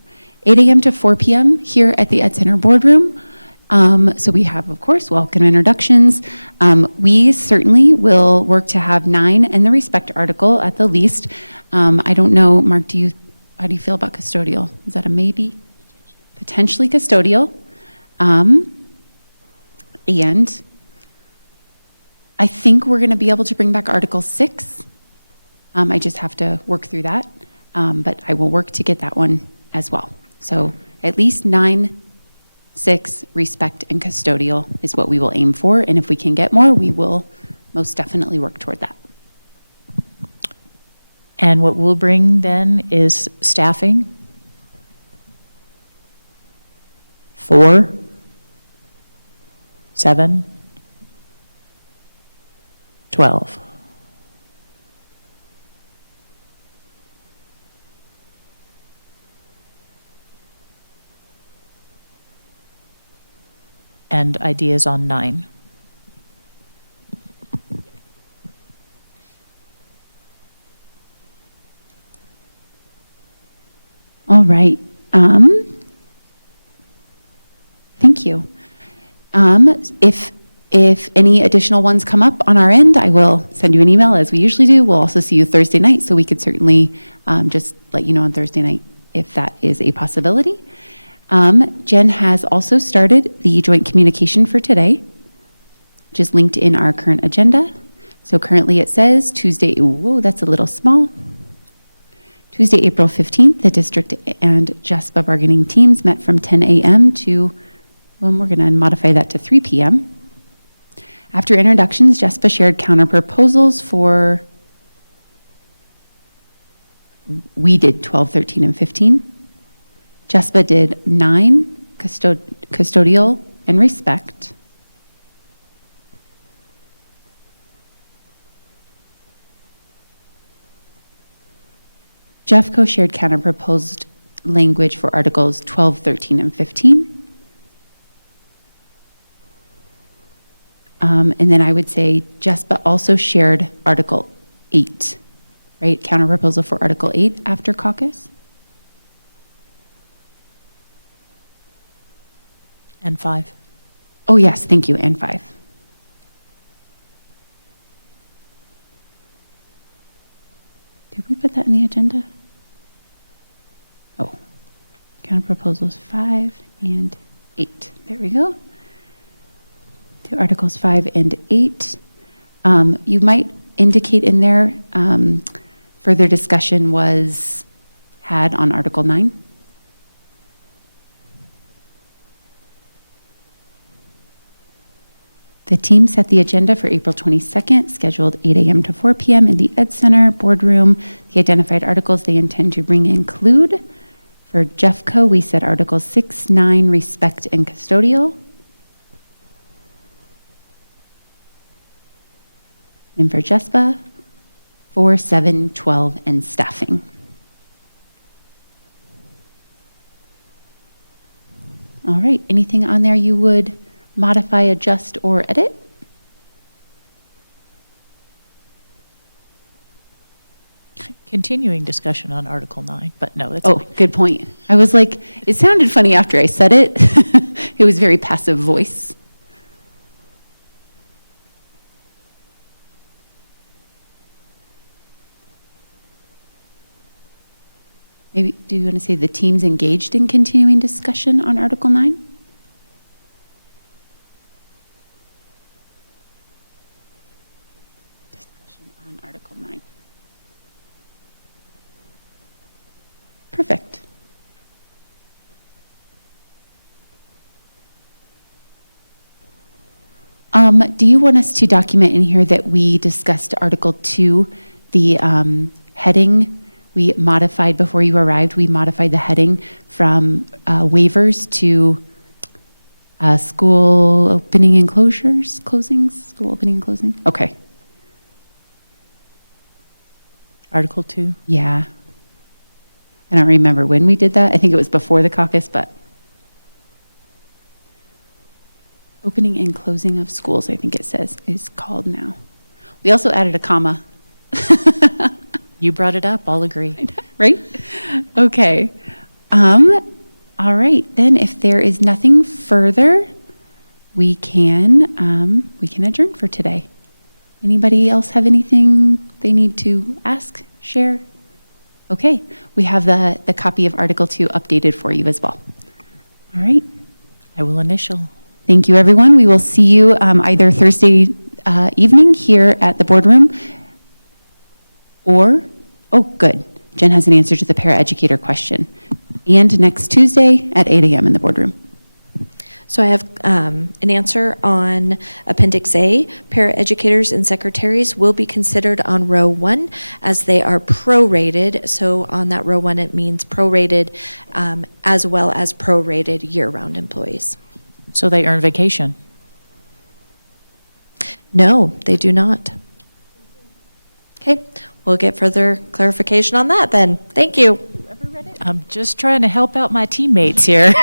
8 a.m. to 4 p.m. here at the Ed Center Boardroom. So we have, of course, welcome introductions. We certainly will work to have 9 and the respect article at the least. I don't know, Mark, how do you feel about custodial? Is that a maybe? Potentially custodial. And I think we're going to be able to bring back Article 6. I just have to work through that. But I will work to get that one as well. So at least 9, 6, respect, and custodial is what we will aim for. And if we can get more, we will most definitely work toward that. And what we'll bring then is staffing. 4, 7, 12. And ideas on 9. All right. Thank you. If any additional ones come up on our end, I will send you an email as we usually do. We'll also see you Thursday night, so we could certainly just let you know on Thursday night if that is a possibility. Jen has also started the joint communication for today, which is linked in our current agenda. So currently it says Tuesday, whoa, that's a little small. Tuesday, April 15th, the district and JESPA bargaining teams met from 10 a.m. to, well, we're going to modify that to 3 p.m. After introductions, JESPA shared counter proposals for, we did 12, 13, and 15. JESPA did 9, custodial and respect. JEFCO shared counter-proposed language for Articles 12, 13, and 15. And then I would say JESPA also shared Article 8, right? Counter-proposal for Article 8 after caucus. And 5. Oh, yes, thank you, and 5. Did we put that in the agenda? Oh, counter proposals 5 and 8. There we go. To Articles 5 and 8. You might indicate in there further discussion was had on Article 9. The team set the agenda for April 22nd, scheduled 8 a.m. to 4 p.m. in the Ed Center boardroom. The identified articles they intend to bring include, for JEFCO, we set Articles 6, 9, respect and custodial. And for JESPA, 4, 7, 12, and staffing. All right, anything on there you would modify, adjust, or edit? Continuing discussion on Article 9, but no, that's Oh, fine. good point. I was like, it sounded funny after I said it. It was very passive voice. Maybe, do you want to say the team's engaged in continuing discussion on Article 9? Discussion on Article 9. Perfect. Do you want us to document in here that we discussed Article 2, the heading? We modified, before you arrived, we modified the heading from waivers to school opening and closures, closings, school opening and closing? Okay. Article 2? Yeah. I don't remember when we did that. I think it was before the caucus, but opening and closing of schools, I think it says, is called now. We also added a comma. You brought it up, I'll agree. Right? Okay. All right, then if there is nothing further, we can adjourn for today. Anybody else have anything they need to ask, share? Okay, we have the copy of Article 2 updated for you as well. All right. I will initial. Thank you, everyone. We will see you either Thursday evening here at the boardroom or, oh, good. Jen has an answer to the paraeducator question. And next Tuesday at 8 a.m. in the boardroom. So I have an answer on Appendix A. Paraeducators and secretaries will be considered on row 1 as they are prorated. So on that row 1, it means prorated as well as prorated year-round employees. So they earn vacation? No, they do not. Okay, we'll get further clarification on that then. Thank you. I'm just trying to help out my teammates here.